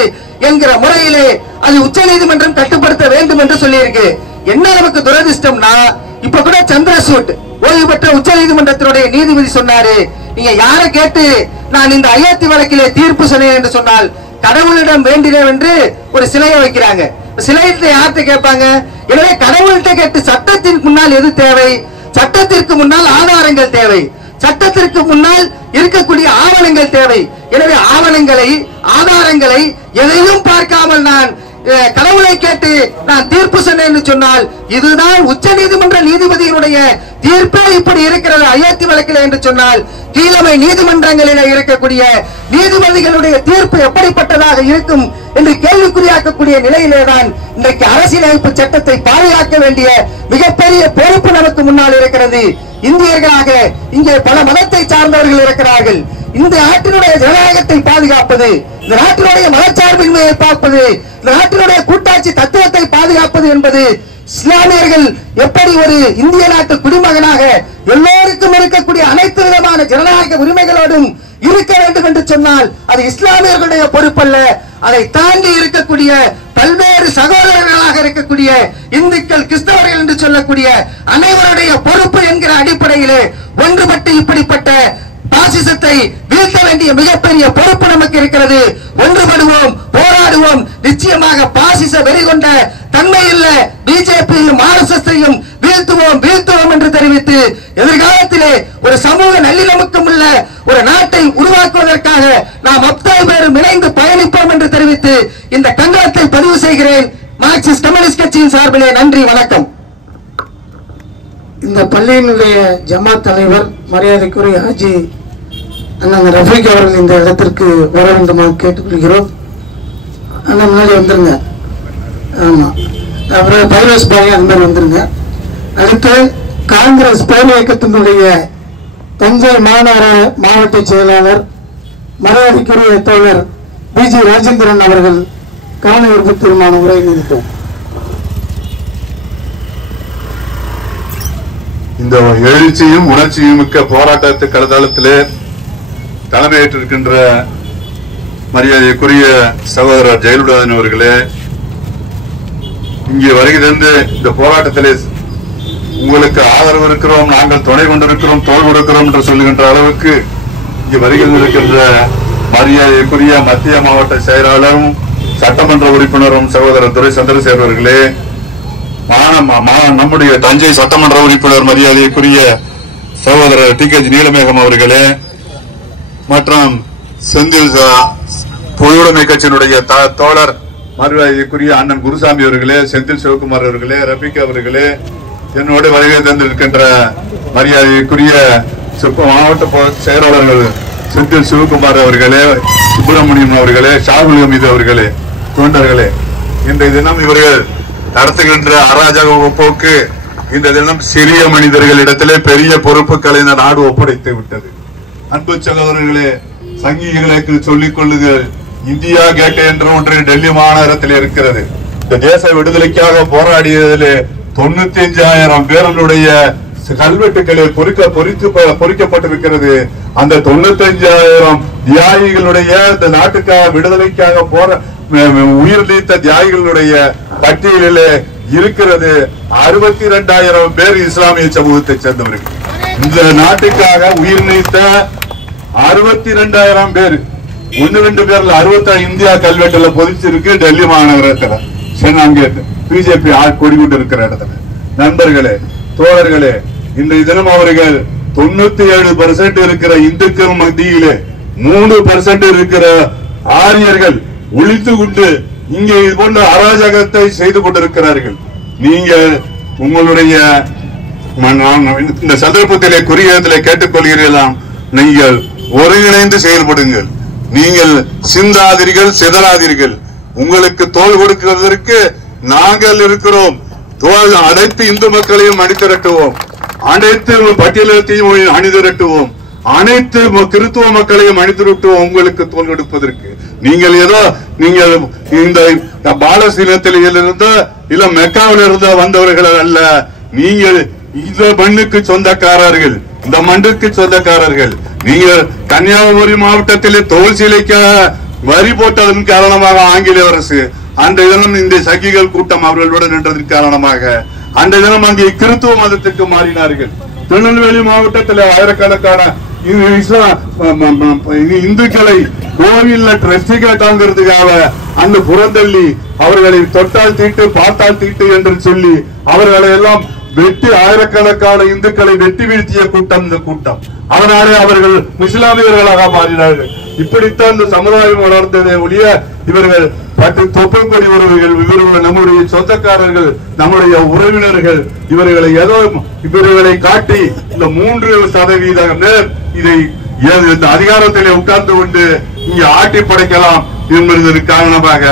என்கிற முறையிலே அது உச்ச நீதிமன்றம் கட்டுப்படுத்த வேண்டும் என்று சொல்லியிருக்கு. என்ன நமக்கு துரதிஷ்டம்னா, இப்ப கூட சந்திரசூட் ஓய்வு பெற்ற உச்ச நீதிமன்றத்தினுடைய நீதிபதி சொன்னாரு, நீங்க யாரை கேட்டு நான் இந்த அயோத்தி வழக்கிலே தீர்ப்பு சொன்னேன் என்று சொன்னால் கடவுளிடம் வேண்டினேன் என்று ஒரு சிலையை வைக்கிறாங்க. சிலையிட்ட யார்கிட்ட கேட்பாங்க? எனவே கடவுள்கிட்ட கேட்டு சட்டத்தின் முன்னால் எது தேவை? சட்டத்திற்கு முன்னால் ஆதாரங்கள் தேவை, சட்டத்திற்கு முன்னால் இருக்கக்கூடிய ஆவணங்கள் தேவை. எனவே ஆவணங்களை, ஆதாரங்களை எதையும் பார்க்காமல் நான் கடவுளை கேட்டு நான் தீர்ப்பு சொன்னேன் சொன்னால் இதுதான் உச்ச நீதிமன்ற நீதிபதியினுடைய தீர்ப்பே இப்படி இருக்கிறது அயோத்தி வழக்கில் என்று சொன்னால் கீழமை நீதிமன்றங்களில் இருக்கக்கூடிய நீதிபதிகளுடைய தீர்ப்பு எப்படிப்பட்டதாக இருக்கும் என்று கேள்விக்குறியாக்கக்கூடிய நிலையிலேதான் இன்றைக்கு அரசியலமைப்பு சட்டத்தை பாதுகாக்க வேண்டிய மிகப்பெரிய பொறுப்பு நமக்கு முன்னால் இருக்கிறது. இந்தியர்களாக இங்கே பல மதத்தை சார்ந்தவர்கள் இருக்கிறார்கள். இந்த நாட்டினுடைய ஜனநாயகத்தை பாதுகாப்பது, இந்த நாட்டினுடைய மதச்சார்பின்மையை பார்ப்பது, இந்த நாட்டினுடைய கூட்டாட்சி தத்துவத்தை பாதுகாப்பது என்பது இஸ்லாமியர்கள் எப்படி ஒரு இந்திய நாட்டு குடிமகனாக எல்லோருக்கும் இருக்கக்கூடிய அனைத்து விதமான ஜனநாயக உரிமைகளோடும் இருக்க வேண்டும் என்று சொன்னால் அது இஸ்லாமியர்களுடைய பொறுப்பல்ல. அதை தாண்டி இருக்கக்கூடிய பல்வேறு சகோதரர்களாக இருக்கக்கூடிய இந்துக்கள், கிறிஸ்தவர்கள் என்று சொல்லக்கூடிய அனைவருடைய பொறுப்பு என்கிற அடிப்படையிலே ஒன்றுபட்டு இப்படிப்பட்ட பாசிசத்தை வீழ்த்த வேண்டிய மிகப்பெரிய பொறுப்பு நமக்கு இருக்கிறது. ஒன்றுபடுவோம், போராடுவோம். நிச்சயமாக பாசிச வெறி கொண்ட தன்மையுள்ள பிஜேபியையும் ஆர்எஸ்எஸ்ஐயும் வீழ்த்துவோம் என்று தெரிவித்து எதிர்காலத்திலே ஒரு சமூக நல்லிணக்கம் உள்ள ஒரு நாட்டை உருவாக்குவதற்காக நாம் அத்தனை பேரும் இணைந்து பயணிப்போம் என்று தெரிவித்து இந்த கண்டனத்தை பதிவு செய்கிறேன். மார்க்சிஸ்ட் கம்யூனிஸ்ட் கட்சியின் சார்பிலே நன்றி, வணக்கம். இந்த பள்ளியினுடைய ஜமாத் தலைவர் மரியாதைக்குரிய ஹாஜி அண்ணன் ரஃபீக் அவர்கள் இந்த இடத்திற்கு வர வேண்டுமாக கேட்டுக்கொள்கிறோம். அண்ணன் முன்னாடி வந்துருங்க. ஆமா, அப்புறம் பைரஸ் பாய் அந்த மாதிரி வந்துருங்க. அடுத்து காங்கிரஸ் பேர் இயக்கத்தினுடைய தஞ்சை மாநகர மாவட்ட செயலாளர் மரியாதைக்குரிய தோழர் பிஜி ராஜேந்திரன் அவர்கள் காண விருப்ப தீர்மான உரை நிறுத்தும். இந்த எழுச்சியும் உணர்ச்சியும் மிக்க போராட்டத்து களதளத்திலே தலைமையேற்றிருக்கின்ற மரியாதைக்குரிய சகோதரர் ஜெயலலிதா அவர்களே, இங்கே வருகை தந்து இந்த போராட்டத்திலே உங்களுக்கு ஆதரவு இருக்கிறோம், நாங்கள் துணை கொண்டிருக்கிறோம், தோள் கொடுக்கிறோம் என்று சொல்லுகின்ற அளவுக்கு இங்கே வருகை இருக்கின்ற மரியாதைக்குரிய மத்திய மாவட்ட செயலாளரும் சட்டமன்ற உறுப்பினரும் சகோதரர் துரை சந்திரசேகர் அவர்களே, நம்முடைய தஞ்சை சட்டமன்ற உறுப்பினர் மரியாதைக்குரிய சகோதரர் டி.கே.ஜி. நீலமேகம் அவர்களே, மற்றும் செந்தில் பொதுவுடைமை கட்சியினுடைய தோழர் மரியாதைக்குரிய அண்ணன் குருசாமி அவர்களே, செந்தில் சிவகுமார் அவர்களே, ரபிக் அவர்களே, என்னோட வருகை தந்திருக்கின்ற மரியாதைக்குரிய மாவட்ட செயலாளர்கள் செந்தில் சிவகுமார் அவர்களே, சுப்பிரமணியம் அவர்களே, ஷாகுல் ஹமீது அவர்களே, தொண்டர்களே, இன்றைய தினம் இவர்கள் நடத்துகின்ற அராஜக போக்கு இந்த தினம் சிறிய மனிதர்களிடத்திலே பெரிய பொறுப்புகளை இந்த நாடு ஒப்படைத்து விட்டது. அன்பு சகோதரர்களே, சங்கிகளுக்கு சொல்லிக் கொள்ளுங்கள், இந்தியா கேட் என்ற ஒன்று டெல்லி மாநகரத்தில் இருக்கிறது. இந்த தேச விடுதலைக்காக போராடியதிலே 95,000 பேர்களுடைய கல்வெட்டுகளில் பொறிக்கப்பட்டிருக்கிறது. அந்த 95,000 தியாகிகளுடைய இந்த நாட்டுக்காக விடுதலைக்காக உயிர் நீத்த தியாகிகளுடைய பட்டியலிலே இருக்கிறது 62,000 பேர் இஸ்லாமிய சமூகத்தை சேர்ந்தவர்கள். இந்த நாட்டுக்காக உயிர் நீத்த 62,000 பேர், 1-2 பேர்ல 60 இந்தியா கல்வெட்டுல பொதிச்சிருக்கு டெல்லி மாநகரத்துல. அங்கே பிஜேபி கொடி கொண்டு இருக்கிற இடத்துல. நண்பர்களே, தோழர்களே, இன்றைய தினம் அவர்கள் 97% இருக்கிற இந்துக்கள் மத்தியிலே 3% இருக்கிற ஆரியர்கள் ஒழித்து கொண்டு இங்கே இது போன்ற அராஜகத்தை செய்து கொண்டிருக்கிறார்கள். நீங்கள் உங்களுடைய இந்த சந்தர்ப்பத்திலே குறியத்திலே கேட்டுக்கொள்கிறீர்களாம், நீங்கள் ஒருங்கிணைந்து செயல்படுங்கள். நீங்கள் சிந்தாதீர்கள், சிதறாதீர்கள். உங்களுக்கு தோள் கொடுக்கிறதற்கு நாங்கள் இருக்கிறோம். அனைத்து இந்து மக்களையும் அணிதிரட்டுவோம், அனைத்து பட்டியலத்தையும் அணிதிரட்டுவோம், அனைத்து கிறிஸ்துவ மக்களையும் அணிதிரட்டுவோம் உங்களுக்கு தோள் கொடுப்பதற்கு. நீங்கள் ஏதோ நீங்கள் இந்த பாலஸ்தீனத்தில் இருந்த இல்ல மெக்காவில் இருந்த வந்தவர்கள் அல்ல. நீங்கள் இந்த மண்ணுக்கு சொந்தக்காரர்கள், இந்த மண்ணுக்கு சொந்தக்காரர்கள். நீங்கள் கன்னியாகுமரி மாவட்டத்தில் தோல் சிலைக்காக வரி போட்டதன் காரணமாக ஆங்கிலேய அரசு அன்றைய தினம் இந்த சகிகள் கூட்டம் அவர்களுடன் நின்றதன் காரணமாக அன்றைய தினம் அங்கே கிறிஸ்துவ மதத்துக்கு மாறினார்கள். திருநெல்வேலி மாவட்டத்தில் ஆயிரக்கணக்கான இந்துக்களை கோவில்ல ட்ரெஸ்டிகா தாங்கிறதுக்காக அந்த புறந்தள்ளி அவர்களை தொட்டால் தீட்டு பார்த்தால் தீட்டு என்று சொல்லி அவர்களை எல்லாம் வெட்டி ஆயிரக்கணக்கான இந்துக்களை வெட்டி வீழ்த்திய கூட்டம் இந்த கூட்டம். அதனாலே அவர்கள் இஸ்லாமியர்களாக மாறினார்கள். இப்படித்தான் இந்த சமுதாயம் வளர்ந்ததே ஒழிய இவர்கள் பட்டு தொப்பைப்படி உறவுகள், இவர்கள் நம்முடைய சொந்தக்காரர்கள், நம்முடைய உறவினர்கள், இவர்களை காட்டி இந்த 3% இதை இந்த அதிகாரத்திலே உட்கார்ந்து கொண்டு இங்கே ஆட்டி படைக்கலாம் என்பதற்கு காரணமாக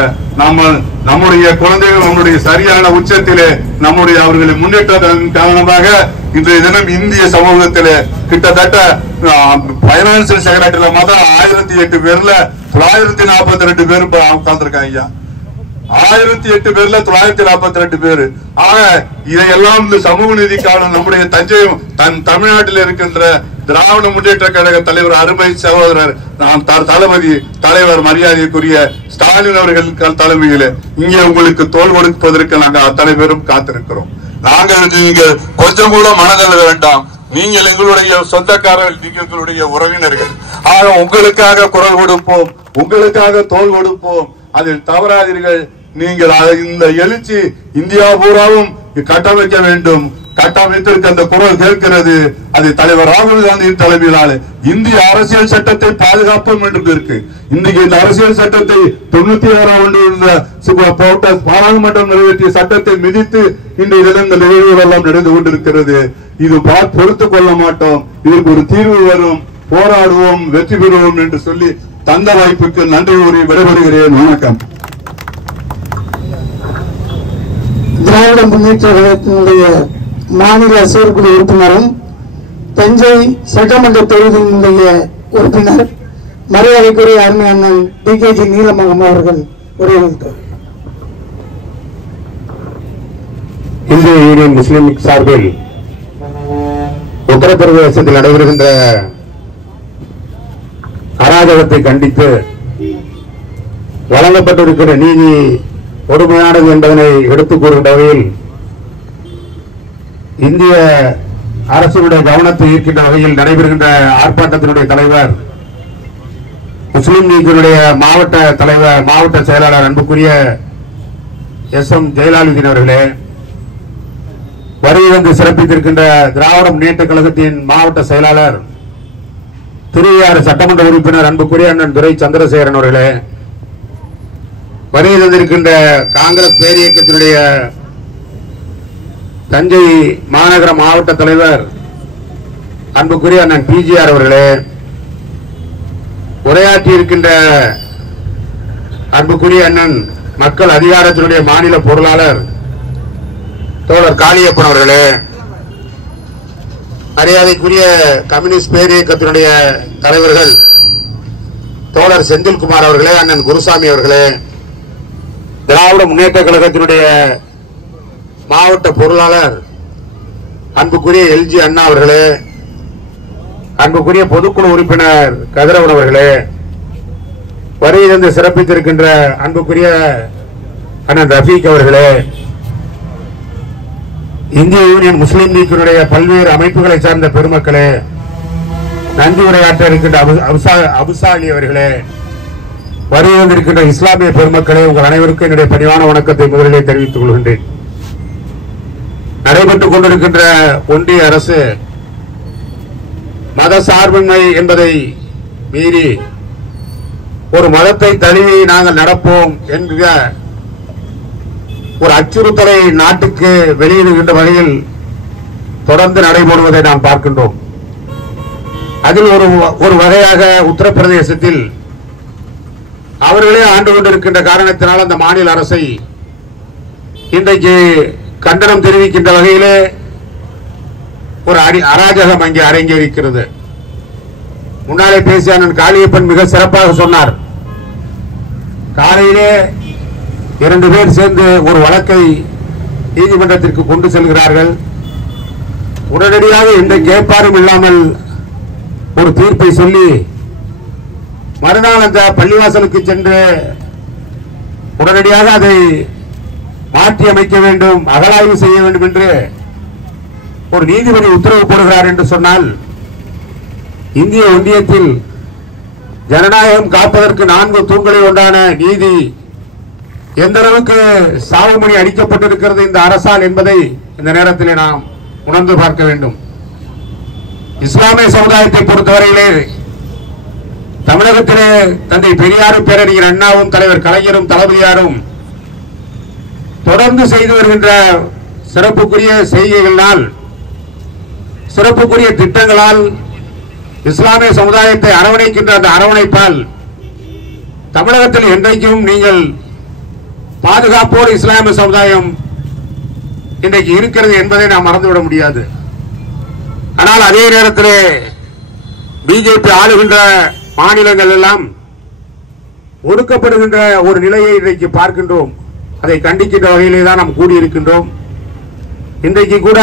நம்முடைய குழந்தைகள் நம்முடைய சரியான உச்சத்திலே நம்முடைய அவர்களை முன்னேற்றத்தின் காரணமாக இன்றைய தினம் இந்திய சமூகத்திலே கிட்டத்தட்ட பைனான்சியல் செக்ரட்டரியில மொத்தம் 1008 பேர்ல 942 பேர் உட்கார்ந்துருக்காங்க. 1008 பேர்ல 942 பேரு. ஆக இதையெல்லாம் இந்த சமூக நீதிக்கான நம்முடைய தஞ்சை தமிழ்நாட்டில் இருக்கின்ற திராவிட முன்னேற்ற கழக தலைவர் அருமை சகோதரர் தளபதி தலைவர் மரியாதைக்குரிய ஸ்டாலின் அவர்கள் தலைமையிலே இங்கே உங்களுக்கு தோள் கொடுப்பதற்கு நாங்கள் அத்தனை பேரும் காத்திருக்கிறோம். நீங்கள் கொஞ்சம் கூட மனதள வேண்டாம். நீங்கள் எங்களுடைய சொந்தக்காரர்கள், நீங்கள் எங்களுடைய உறவினர்கள். ஆக உங்களுக்காக குரல் கொடுப்போம், உங்களுக்காக தோள் கொடுப்போம். அதில் தவறாதீர்கள். நீங்கள் இந்த எழுச்சி இந்தியா பூராவும் கட்டமைக்க வேண்டும். கட்டமைத்திற்கு அந்த குரல் கேட்கிறது. அது தலைவர் ராகுல் காந்தியின் தலைமையிலான இந்திய அரசியல் சட்டத்தை பாதுகாப்போம் என்று இருக்கு. இன்றைக்கு இந்த அரசியல் சட்டத்தை 96ஆம் ஆண்டு பாராளுமன்றம் நிறைவேற்றிய சட்டத்தை மிதித்து இன்றைய தினம் இந்த நிகழ்வுகள் எல்லாம் நடந்து கொண்டிருக்கிறது. இது பொறுத்துக் கொள்ள மாட்டோம். இதற்கு ஒரு தீர்வு வரும், போராடுவோம், வெற்றி பெறுவோம் என்று சொல்லி தந்த வாய்ப்புக்கு நன்றி கூறி விடைபெறுகிறேன். வணக்கம். திராவிட முன்னேற்ற கழகத்தினுடைய மாநில செயற்குழு உறுப்பினரும் தஞ்சை சட்டமன்ற தொகுதியினுடைய உறுப்பினர் மரியாதைக்குரிய அருமை அண்ணன் டிகேஜி நீலமகம் அவர்கள் உரையாற்றுகிறார். இந்திய யூனியன் முஸ்லிம் லீக் சார்பில் உத்தரப்பிரதேசத்தில் நடைபெறுகின்ற அராஜகத்தை கண்டித்து வழங்கப்பட்டிருக்கிற நீதி கொடுமையானது என்பதனை எடுத்துக் கூறுகின்ற வகையில் இந்திய அரசுடைய கவனத்தை ஈர்க்கின்ற வகையில் நடைபெறுகின்ற ஆர்ப்பாட்டத்தினுடைய தலைவர், முஸ்லிம் லீக்கினுடைய மாவட்ட தலைவர், மாவட்ட செயலாளர் அன்புக்குரிய SM ஜெயலலிதா அவர்களே, வருகை வந்து சிறப்பித்திருக்கின்ற திராவிட முன்னேற்ற கழகத்தின் மாவட்ட செயலாளர் திருவையாறு சட்டமன்ற உறுப்பினர் அன்புக்குரிய அண்ணன் துரை சந்திரசேகரன் அவர்களே, வருகை தந்திருக்கின்ற காங்கிரஸ் பேரியக்கத்தினுடைய தஞ்சை மாநகர மாவட்ட தலைவர் அன்புக்குரிய அண்ணன் PGR அவர்களே, உரையாற்றி இருக்கின்ற அன்புக்குரிய அண்ணன் மக்கள் அதிகாரத்தினுடைய மாநில பொருளாளர் தோழர் காளியப்பன் அவர்களே, மரியாதைக்குரிய கம்யூனிஸ்ட் பேரியக்கத்தினுடைய தலைவர்கள் தோழர் செந்தில்குமார் அவர்களே, அண்ணன் குருசாமி அவர்களே, திராவிட முன்னேற்ற கழகத்தினுடைய மாவட்ட பொருளாளர் அன்புக்குரிய LG அண்ணா அவர்களே, அன்புக்குரிய பொதுக்குழு உறுப்பினர் கதிரவன் அவர்களே, வருகை தந்து சிறப்பித்திருக்கின்ற அன்புக்குரிய அண்ணன் ரஃபீக் அவர்களே, இந்திய யூனியன் முஸ்லிம் லீக்கினுடைய பல்வேறு அமைப்புகளை சார்ந்த பெருமக்களே, நன்றி உரையாற்ற இருக்கின்ற அபுசாலி அவர்களே, வருகை வந்திருக்கின்ற இஸ்லாமிய பெருமக்களே, உங்கள் அனைவருக்கும் என்னுடைய பணிவான வணக்கத்தை முதலிலே தெரிவித்துக் கொள்கின்றேன். நடைபெற்றுக் கொண்டிருக்கின்ற ஒன்றிய அரசு மத சார்பின்மை என்பதை மீறி ஒரு மதத்தை தழுவி நாங்கள் நடப்போம் என்கிற ஒரு அச்சுறுத்தலை நாட்டுக்கு வெளியிடுகின்ற வகையில் தொடர்ந்து நடைபெறுவதை நாம் பார்க்கின்றோம். அதில் ஒரு வகையாக உத்தரப்பிரதேசத்தில் அவர்களே ஆண்டு கொண்டிருக்கின்ற காரணத்தினால் அந்த மாநில அரசை இன்றைக்கு கண்டனம் தெரிவிக்கின்ற வகையிலே ஒரு அராஜகம் அங்கே அரங்கேறிக்கிறது. முன்னாலே பேசிய அண்ணன் காளியப்பன் மிக சிறப்பாக சொன்னார். காலையிலே 2 பேர் சேர்ந்து ஒரு வழக்கை நீதிமன்றத்திற்கு கொண்டு செல்கிறார்கள். உடனடியாக எந்த கேட்பாரும் இல்லாமல் ஒரு தீர்ப்பை சொல்லி மறுநாள் அந்த பள்ளிவாசலுக்கு சென்று உடனடியாக அதை மாற்றி அமைக்க வேண்டும், அகழாய்வு செய்ய வேண்டும் என்று ஒரு நீதிபதி உத்தரவு போடுகிறார் என்று சொன்னால், இந்திய ஒன்றியத்தில் ஜனநாயகம் காப்பதற்கு 4 தூண்களை ஒன்றான நீதி எந்த அளவுக்கு சாவுமணி அடிக்கப்பட்டிருக்கிறது இந்த அரசால் என்பதை இந்த நேரத்தில் நாம் உணர்ந்து பார்க்க வேண்டும். இஸ்லாமிய சமுதாயத்தை பொறுத்தவரையிலே தமிழகத்திலே தந்தை பெரியாரும் பேரறிஞர் அண்ணாவும் தலைவர் கலைஞரும் தளபதியாரும் தொடர்ந்து செய்து வருகின்ற சிறப்புக்குரிய செய்கைகளால், சிறப்புக்குரிய திட்டங்களால், இஸ்லாமிய சமுதாயத்தை அரவணைக்கின்ற அந்த அரவணைப்பால் தமிழகத்தில் என்றைக்கும் நீங்கள் பாதுகாப்போடு இஸ்லாமிய சமுதாயம் இன்றைக்கு இருக்கிறது என்பதை நாம் மறந்துவிட முடியாது. ஆனால் அதே நேரத்தில் பிஜேபி ஆளுகின்ற மாநிலங்கள் எல்லாம் ஒடுக்கப்படுகின்ற ஒரு நிலையை இன்றைக்கு பார்க்கின்றோம். அதை கண்டிக்கின்ற வகையிலே தான் நாம் கூடியிருக்கின்றோம். இன்றைக்கு கூட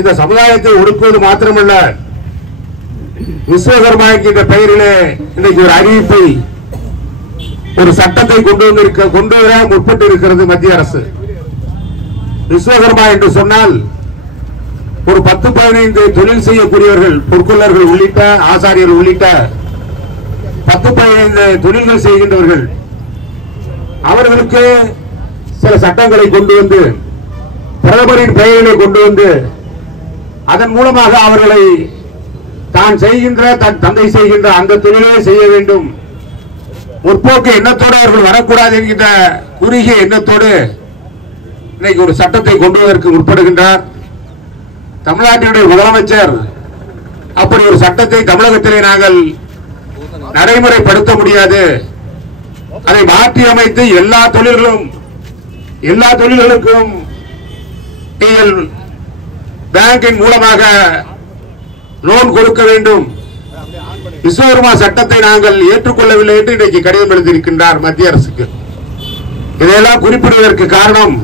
இந்த சமுதாயத்தை ஒடுக்குவது மாத்திரமல்ல, விஸ்வகர்மா என்கின்ற பெயரிலே இன்றைக்கு ஒரு அறிவிப்பை, ஒரு சட்டத்தை கொண்டு வர முற்பட்டு இருக்கிறது மத்திய அரசு. விஸ்வகர்மா என்று சொன்னால் ஒரு 10-15 தொழில் செய்யக்கூடியவர்கள், பொற்கொள்ளர்கள் உள்ளிட்ட, ஆசாரியர்கள் உள்ளிட்ட 10-15 தொழில்கள் செய்கின்றவர்கள், அவர்களுக்கு சில சட்டங்களை கொண்டு வந்து பிரதமரின் பெயரிலே கொண்டு வந்து அதன் மூலமாக அவர்களை தான் செய்கின்ற, தன் தந்தை செய்கின்ற அந்த தொழிலை செய்ய வேண்டும், முற்போக்கு எண்ணத்தோடு அவர்கள் வரக்கூடாது என்கின்ற குறுகிய எண்ணத்தோடு இன்னைக்கு ஒரு சட்டத்தை கொண்டு வருவதற்கு முற்படுகின்றார். தமிழ்நாட்டினுடைய முதலமைச்சர் அப்படி ஒரு சட்டத்தை தமிழகத்திலே நாங்கள் நடைமுறைப்படுத்த முடியாது, அதை மாற்றி அமைத்து எல்லா தொழில்களுக்கும் நீங்கள் பேங்கின் மூலமாக லோன் கொடுக்க வேண்டும், விஸ்வகர்மா சட்டத்தை நாங்கள் ஏற்றுக்கொள்ளவில்லை என்று இன்றைக்கு கடிதம் எழுதியிருக்கின்றார் மத்திய அரசுக்கு. இதையெல்லாம் குறிப்பிடுவதற்கு காரணம்,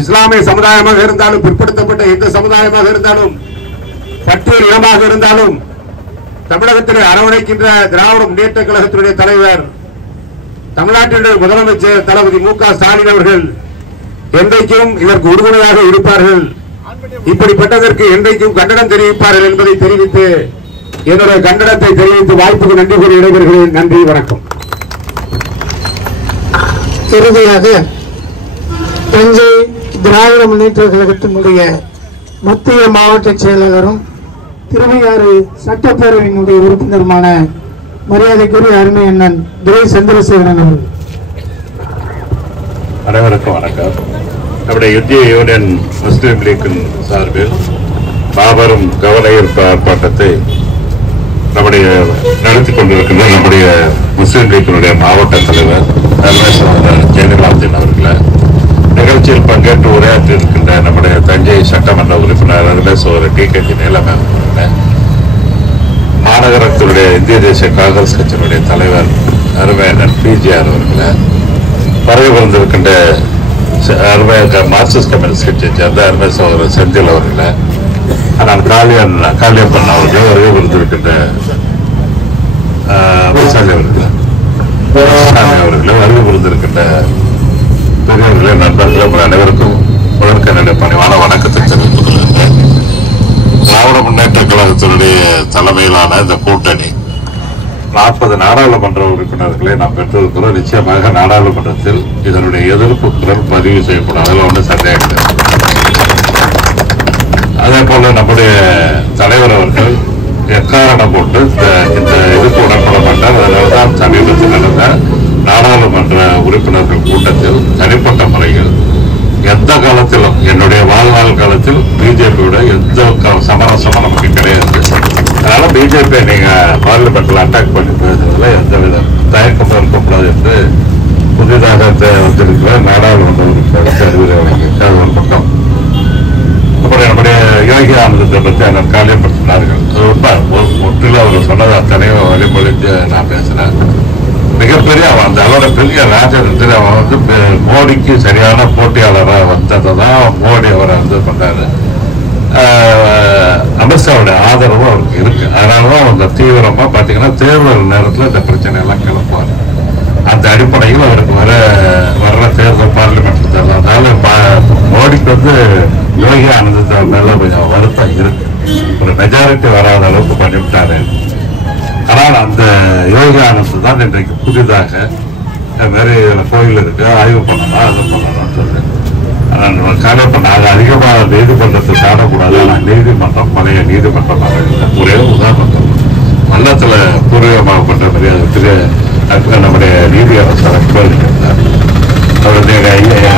இஸ்லாமிய சமுதாயமாக இருந்தாலும், பிற்படுத்தப்பட்ட எந்த சமுதாயமாக இருந்தாலும், பட்டியல் இனமாக இருந்தாலும், தமிழகத்திலே அரவணைக்கின்ற திராவிட முன்னேற்ற கழகத்தினுடைய தலைவர், தமிழ்நாட்டினுடைய முதலமைச்சர் தளபதி மு.க. ஸ்டாலின் அவர்கள் என்றைக்கும் இதற்கு உறுதுணையாக இருப்பார்கள், இப்படிப்பட்டதற்கு என்றைக்கும் கண்டனம் தெரிவிப்பார்கள் என்பதை தெரிவித்து என்னுடைய கண்டனத்தை தெரிவித்து வாய்ப்புக்கு நன்றி கூறி விடைபெறுகிறேன். நன்றி, வணக்கம். இறுதியாக தஞ்சை திராவிட முன்னேற்ற கழகத்தினுடைய மத்திய மாவட்ட செயலாளரும் திருவையாறு சட்டப்பேரவையினுடைய உறுப்பினருமான மரியாதைக்குரிய அருமை அண்ணன் துரை சந்திரசேகரன் அவர்கள். அனைவருக்கும் வணக்கம். நம்முடைய இந்திய யூனியன் முஸ்லீம் லீக்கின் சார்பில் மாபெரும் கவன ஈர்ப்பு ஆர்ப்பாட்டத்தை நடத்தி கொண்டிருக்கின்ற நம்முடைய முஸ்லீம் லீக்கினுடைய மாவட்ட தலைவர் ஜெயலலிதா அவர்களை, நிகழ்ச்சியில் பங்கேற்று உரையாற்றி இருக்கின்ற நம்முடைய தஞ்சை சட்டமன்ற உறுப்பினர் அருளேஸ்வரர் டி.கே.ஜி. நீலம் அவர்களை, மாநகரத்தினுடைய இந்திய தேசிய காங்கிரஸ் கட்சியினுடைய தலைவர் அருமையண்ணன் பி.ஜி.ஆர். அவர்களை, வருகை வந்திருக்கின்ற மார்க்சிஸ்ட் கம்யூனிஸ்ட் கட்சியை சேர்ந்த அருமை சகோதரர் செந்தில் அவர்களை, ஆனால் காளியப்பன் அவர்கள், வருகை வந்திருக்கின்ற விசாலி அவர்களை, வருகை வந்திருக்கின்ற பெரியவர்களே, நண்பர்களே, உங்கள் அனைவருக்கும் முதற்க என்னுடைய பணிவான வணக்கத்தை தெரிவித்துக் கொள்கின்றேன். திராவிட முன்னேற்ற கழகத்தினுடைய தலைமையிலான இந்த கூட்டணி 40 நாடாளுமன்ற உறுப்பினர்களை நாம் பெற்றிருக்கிறோம். நிச்சயமாக நாடாளுமன்றத்தில் இதனுடைய எதிர்ப்பு குரல் பதிவு செய்யப்படும், அதில் ஒன்றும் சந்தேகம் இல்லை. அதே போல நம்முடைய தலைவர் அவர்கள் எக்காரணம் கொண்டு இந்த இதுக்கு உடன்பட மாட்டார். அதனால்தான் சமீபத்தில் நடந்த நாடாளுமன்ற உறுப்பினர்கள் கூட்டத்தில் தனிப்பட்ட முறையில் எந்த காலத்திலும், என்னுடைய வாழ்நாள் காலத்தில் பிஜேபியோட எந்த சமரசமும் நமக்கு கிடையாது. அதனால பிஜேபி நீங்க பார்லிமெண்ட்ல அட்டாக் பண்ணி பேசுறதுல எந்தவித தயக்கமும் இருக்கக்கூடாது என்று புதிதாக வந்திருக்கிற நாடாளுமன்ற உறுப்பினருக்கு அறிவுரை வழங்கி, அது ஒரு பக்கம். அப்புறம் நம்முடைய யோகி ஆனந்தத்தை பற்றி அண்ணன் காலியப்படுத்தினார்கள். முற்றிலும் அவர் சொன்னது அத்தனையும் வழிமொழித்து நான் பேசுறேன். மிகப்பெரிய அந்த அளவோட பெரிய ராஜதந்திர அவன் மோடிக்கு சரியான போட்டியாளராக வந்ததை தான் மோடி அவரை பண்ணாரு. அமித்ஷாவுடைய ஆதரவும் அவருக்கு இருக்கு. அதனாலதான் அந்த தீவிரமா பாத்தீங்கன்னா தேர்தல் நேரத்தில் இந்த பிரச்சனை எல்லாம் கிளப்புவார். அந்த அடிப்படையில் அவருக்கு வர்ற தேர்தல் பார்லிமெண்ட் தேர்தல், அதனால மோடிக்கு யோகி ஆனந்தத்தை மேல கொஞ்சம் வருத்தம் இருக்கு. ஒரு மெஜாரிட்டி வராத அளவுக்கு பண்ணிவிட்டாரு. ஆனால் அந்த யோகி ஆனந்த் தான் இன்றைக்கு புதிதாக மாதிரி கோயில் இருக்கு, ஆய்வு பண்ணணும், அது பண்ணணும்னு சொல்லி காலப்ப நாங்கள் அதிகமாக நீதிமன்றத்தை சாடக்கூடாது. ஆனால் நீதிமன்றம் பழைய நீதிமன்றமாக இல்லை. ஒரே உதாரணம் மல்லத்தில் பூர்வீகமாகப்பட்ட நம்முடைய நீதி அரசர் இருந்தார். அவருடைய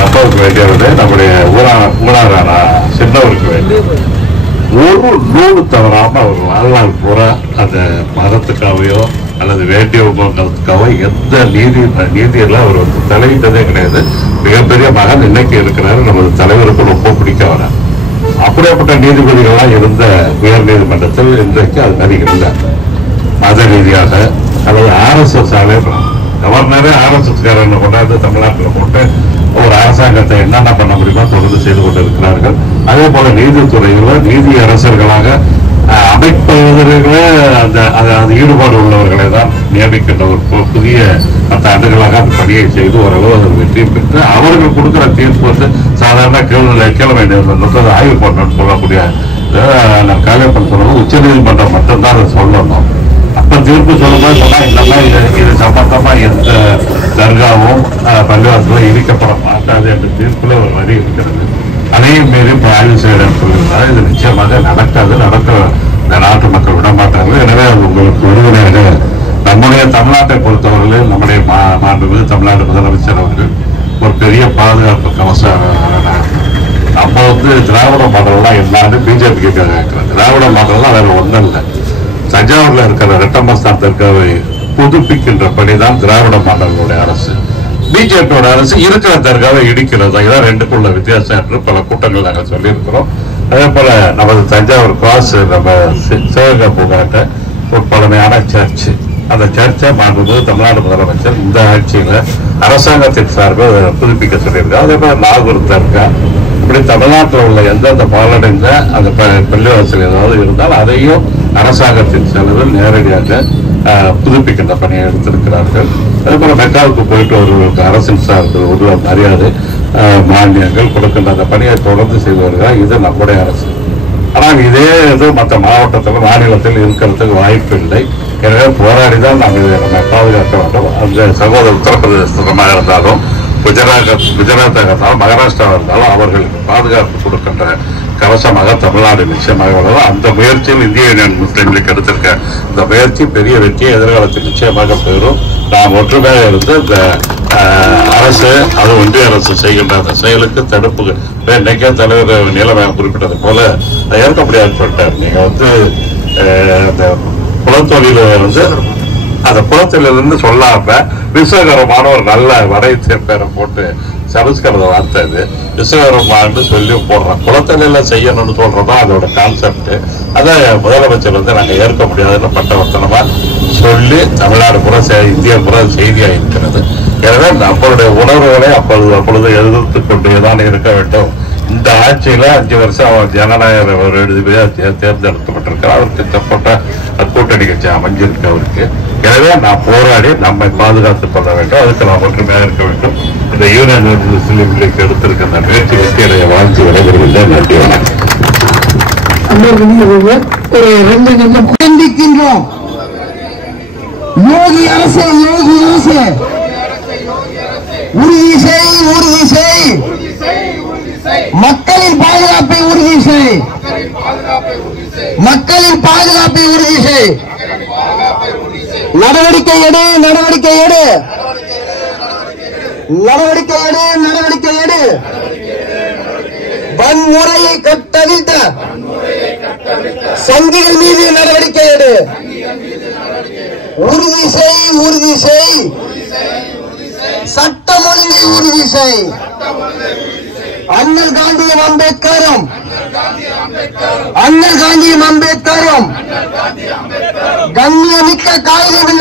அப்பாவுக்கு வேண்டியது நம்முடைய ஊராரான சின்னவருக்கு வேண்டியது ஒரு நூறு தவறாம அவர் வாழ்நாள் பூரா அந்த மதத்துக்காவையோ அல்லது வேண்டியவங்களுக்காவோ எந்த நீதியெல்லாம் அவர் வந்து தலையிட்டதே கிடையாது. மிகப்பெரிய மகன் இன்னைக்கு இருக்கிறாரு. நமது தலைவருக்கு ரொம்ப பிடிக்க வர அப்படியேப்பட்ட நீதிபதிகள்லாம் இருந்த உயர் நீதிமன்றத்தில் இன்றைக்கு அது அதிகம் இல்லை. மத ரீதியாக அல்லது RSS கவர்னரே RSS காரனை கொண்டாந்து தமிழ்நாட்டில் போட்டு ஒரு அரசாங்கத்தை என்னென்ன பண்ண முடியுமோ தொடர்ந்து செய்து கொண்டிருக்கிறார்கள். அதே போல நீதித்துறையில் நீதி அரசர்களாக அமைப்பவர்களே அந்த ஈடுபாடு உள்ளவர்களை தான் நியமிக்கின்ற ஒரு புதிய 10 ஆண்டுகளாக அந்த பணியை செய்து ஓரளவு அதில் வெற்றியும் பெற்று அவர்கள் கொடுக்கிற தீர்ப்பு வந்து சாதாரண கிழமை ஆய்வு பண்ணணும்னு சொல்லக்கூடிய காலியப்பன் சொல்லணும். உச்ச நீதிமன்றம் மட்டும்தான் அதை சொல்லணும். அப்ப தீர்ப்பு சொல்லும்போது சொன்னா இந்த மாதிரி இது சம்பந்தமா எந்த தர்காவும் பள்ளிவாசலும் இடிக்கப்பட மாட்டாது என்ற தீர்ப்புல ஒரு வரி இருக்கிறது. அதையும் மீறி ஆய்வு செய்யறேன்னு சொல்லியிருந்தால் இது நிச்சயமாக நடக்காது. நடக்க இந்த நாட்டு மக்கள் விட மாட்டார்கள். எனவே அது உங்களுக்கு உறுதுணையாக நம்முடைய தமிழ்நாட்டை பொறுத்தவரையில் நம்முடைய மாண்புமிகு தமிழ்நாடு முதலமைச்சர் அவர்கள் ஒரு பெரிய பாதுகாப்பு கவசம். நம்ம வந்து திராவிட மாடல்லாம் எல்லாரும் பிஜேபிக்கு கேட்கிறோம். திராவிட மாடல்லாம் வேற ஒன்றும் இல்லை. தஞ்சாவூர்ல இருக்கிற ரெட்டமஸ்தான் தர்காவை புதுப்பிக்கின்ற பணிதான் திராவிட மாடலுடைய அரசு. பிஜேபியோட அரசு இருக்கிற தர்காவை இடிக்கிறது. இதான் ரெண்டுக்குள்ள வித்தியாசம் என்று பல கூட்டங்கள் நாங்கள் சொல்லியிருக்கிறோம். அதே போல நமது தஞ்சாவூர் கிராஸ் நம்ம சிவகங்கை பூங்காட்ட ஒரு பழமையான சர்ச்சு. அந்த சர்ச்சை மாண்புமிகு தமிழ்நாடு முதலமைச்சர் இந்த ஆட்சியில அரசாங்கத்தின் சார்பில் புதுப்பிக்க சொல்லியிருக்காங்க. அதே போல நாகூர் தர்கா இப்படி தமிழ்நாட்டில் உள்ள எந்தெந்த பாலடைந்த அந்த பள்ளிவாசல் ஏதாவது இருந்தால் அதையும் அரசாங்கத்தின் செலவில் நேரடியாக புதுப்பிக்கின்ற பணியை எடுத்திருக்கிறார்கள். அதே போல மெக்காவுக்கு போயிட்டு வருவதற்கு அரசின் சார்பில் ஒரு மரியாதை மானியங்கள் கொடுக்கின்ற அந்த பணியை தொடர்ந்து செய்து வருகிறார். இது நம்முடைய அரசு. ஆனால் இதே இது மற்ற மாவட்டத்தில் மாநிலத்தில் இருக்கிறதுக்கு வாய்ப்பு இல்லை. எனவே போராடிதான் நாங்கள் இதை நம்ம பாதுகாக்க வேண்டும். அந்த சகோதர உத்தரப்பிரதேசமாக இருந்தாலும் குஜராத்தாக இருந்தாலும் மகாராஷ்டிராவாக இருந்தாலும் அவர்களுக்கு பாதுகாப்பு கொடுக்கின்ற கவசமாக தமிழ்நாடு நிச்சயமாக வளரும். அந்த முயற்சியில் இந்திய யூனியன் முஸ்லீம் லீக் எடுத்திருக்க இந்த முயற்சி பெரிய வெற்றியை எதிர்காலத்தில் நிச்சயமாக பெறும். நாம் ஒற்றுமையாக இருந்து இந்த அரசு அது ஒன்றிய அரசு செய்கின்ற அந்த செயலுக்கு தடுப்பு இன்னைக்கே தலைவர் நீலமயம் குறிப்பிட்டது போல ஏற்க முடியாதுப்பட்டார். நீங்க வந்து அந்த குலத்தொழில வந்து அந்த குலத்திலிருந்து சொல்லாம விஸ்வகரமான ஒரு நல்ல வரைய பேரை போட்டு சமஸ்கிருத வார்த்தை இது விஸ்வகரமான்னு சொல்லி போடுறோம். குலத்தொழில செய்யணும்னு சொல்றதும் அதோட கான்செப்ட். அதை முதலமைச்சர் வந்து நாங்கள் ஏற்க முடியாதுன்னு பட்டவர்த்தனமா சொல்லி தமிழ்நாடு புற இந்தியா புற செய்தியாக இருக்கிறது. எனவே நம்மளுடைய உணர்வுகளை அப்பொழுது எதிர்த்து கொண்டேதான் இருக்க வேண்டும். இந்த ஆட்சியில 5 வருஷம் அவர் ஜனநாயக தேர்ந்தெடுக்கப்பட்டிருக்கிறார். அவருக்கு தப்பட்ட கூட்டணி கட்சி அமைஞ்சிருக்கு அவருக்கு. எனவே நான் போராடி நம்மை பாதுகாத்துக் கொள்ள வேண்டும். அதுக்கு நாம் ஒற்றுமையாக இருக்க வேண்டும். இந்த யூனியன் முஸ்லீம் லீக் எடுத்திருக்க அந்த முயற்சி வெற்றியடைய வாழ்த்து விடைபெறுகின்றேன். நன்றி, வணக்கம். ஒரு 2 நிமிடம் கண்டிக்கின்றோம். யோகி அரசு உறுதி செய் மக்களின் பாதுகாப்பை உறுதி செய். நடவடிக்கை எடு. வன்முறையை கட்டவிழ்த்த சங்கிகள் மீது நடவடிக்கை எடு. உறுதி செய். சட்டம் ஒழுங்கை உறுதி செய். அண்ணல் காந்தியும் அம்பேத்கரும் கண்ணியமிக்க காகிதம்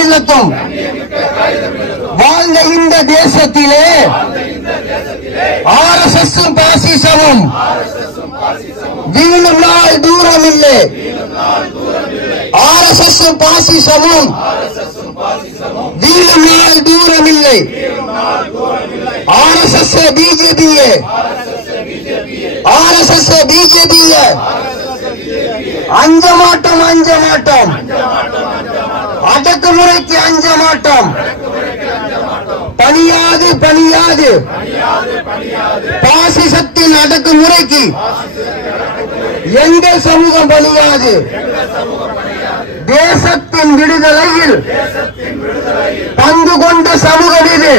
இல்லத்தும் வாழ்ந்த இந்த தேசத்திலே RSS பாசிசமும் வீழும் நாள் தூரம் இல்லை. RSS பாசிசமும் வீழும் நாள் தூரம் இல்லை. RSS பிஜேபியே அஞ்ச மாட்டோம். அடக்குமுறைக்கு அஞ்ச மாட்டோம். பணியாது பணியாது பாசிசத்தின் அடக்குமுறைக்கு எங்கள் சமூகம் பணியாது. தேசத்தின் விடுதலையில் பங்கு கொண்ட சமூகம் இது.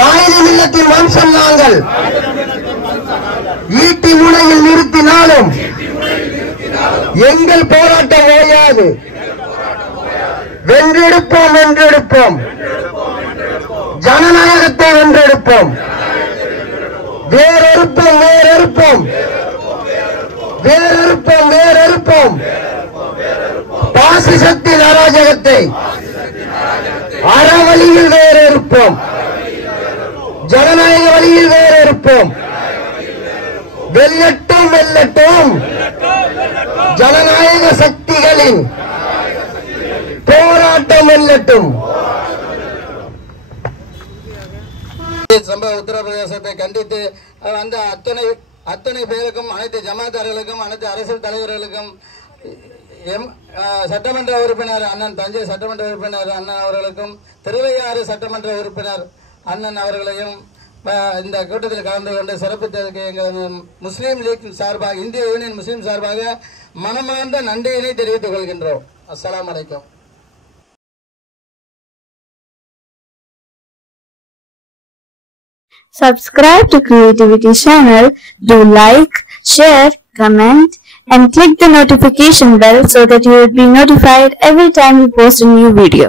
காயிது மில்லத்தின் வம்சம் நாங்கள். ஈட்டி முனையில் நிறுத்தினாலும் எங்கள் போராட்டம் ஓயாது. வென்றெடுப்போம் வென்றெடுப்போம், ஜனநாயகத்தை வென்றெடுப்போம். வேறெடுப்போம் வேறெடுப்போம் வேறெடுப்போம் வேறெடுப்போம் பாசிசத்தின் அராஜகத்தை அறவழியில் வேறெடுப்போம், ஜனநாயக வழியில் வேறெடுப்போம். வெல்லட்டும் வெல்லட்டும் ஜனநாயக சக்திகளின் போராட்டம் வெல்லட்டும். சம்பவ உத்தரப்பிரதேசத்தை கண்டித்து அந்த அத்தனை பேருக்கும், அனைத்து ஜமாத்தார்களுக்கும், அனைத்து அரசியல் தலைவர்களுக்கும், சட்டமன்ற உறுப்பினர் அண்ணன், தஞ்சை சட்டமன்ற உறுப்பினர் அண்ணன் அவர்களுக்கும், திருவையாறு சட்டமன்ற உறுப்பினர் அண்ணன் அவர்களையும் இந்த கூட்டத்தில் கலந்து கொண்டு சிறப்பித்ததற்கு எங்களது முஸ்லீம் லீக் சார்பாக, இந்திய யூனியன் முஸ்லீம் சார்பாக மனமார்ந்த நன்றியினை தெரிவித்துக் கொள்கின்றோம். அஸ்ஸலாமு அலைக்கும். Subscribe to Creativity channel, do like, share, comment and click the notification bell so that you will be notified every time we post a new video.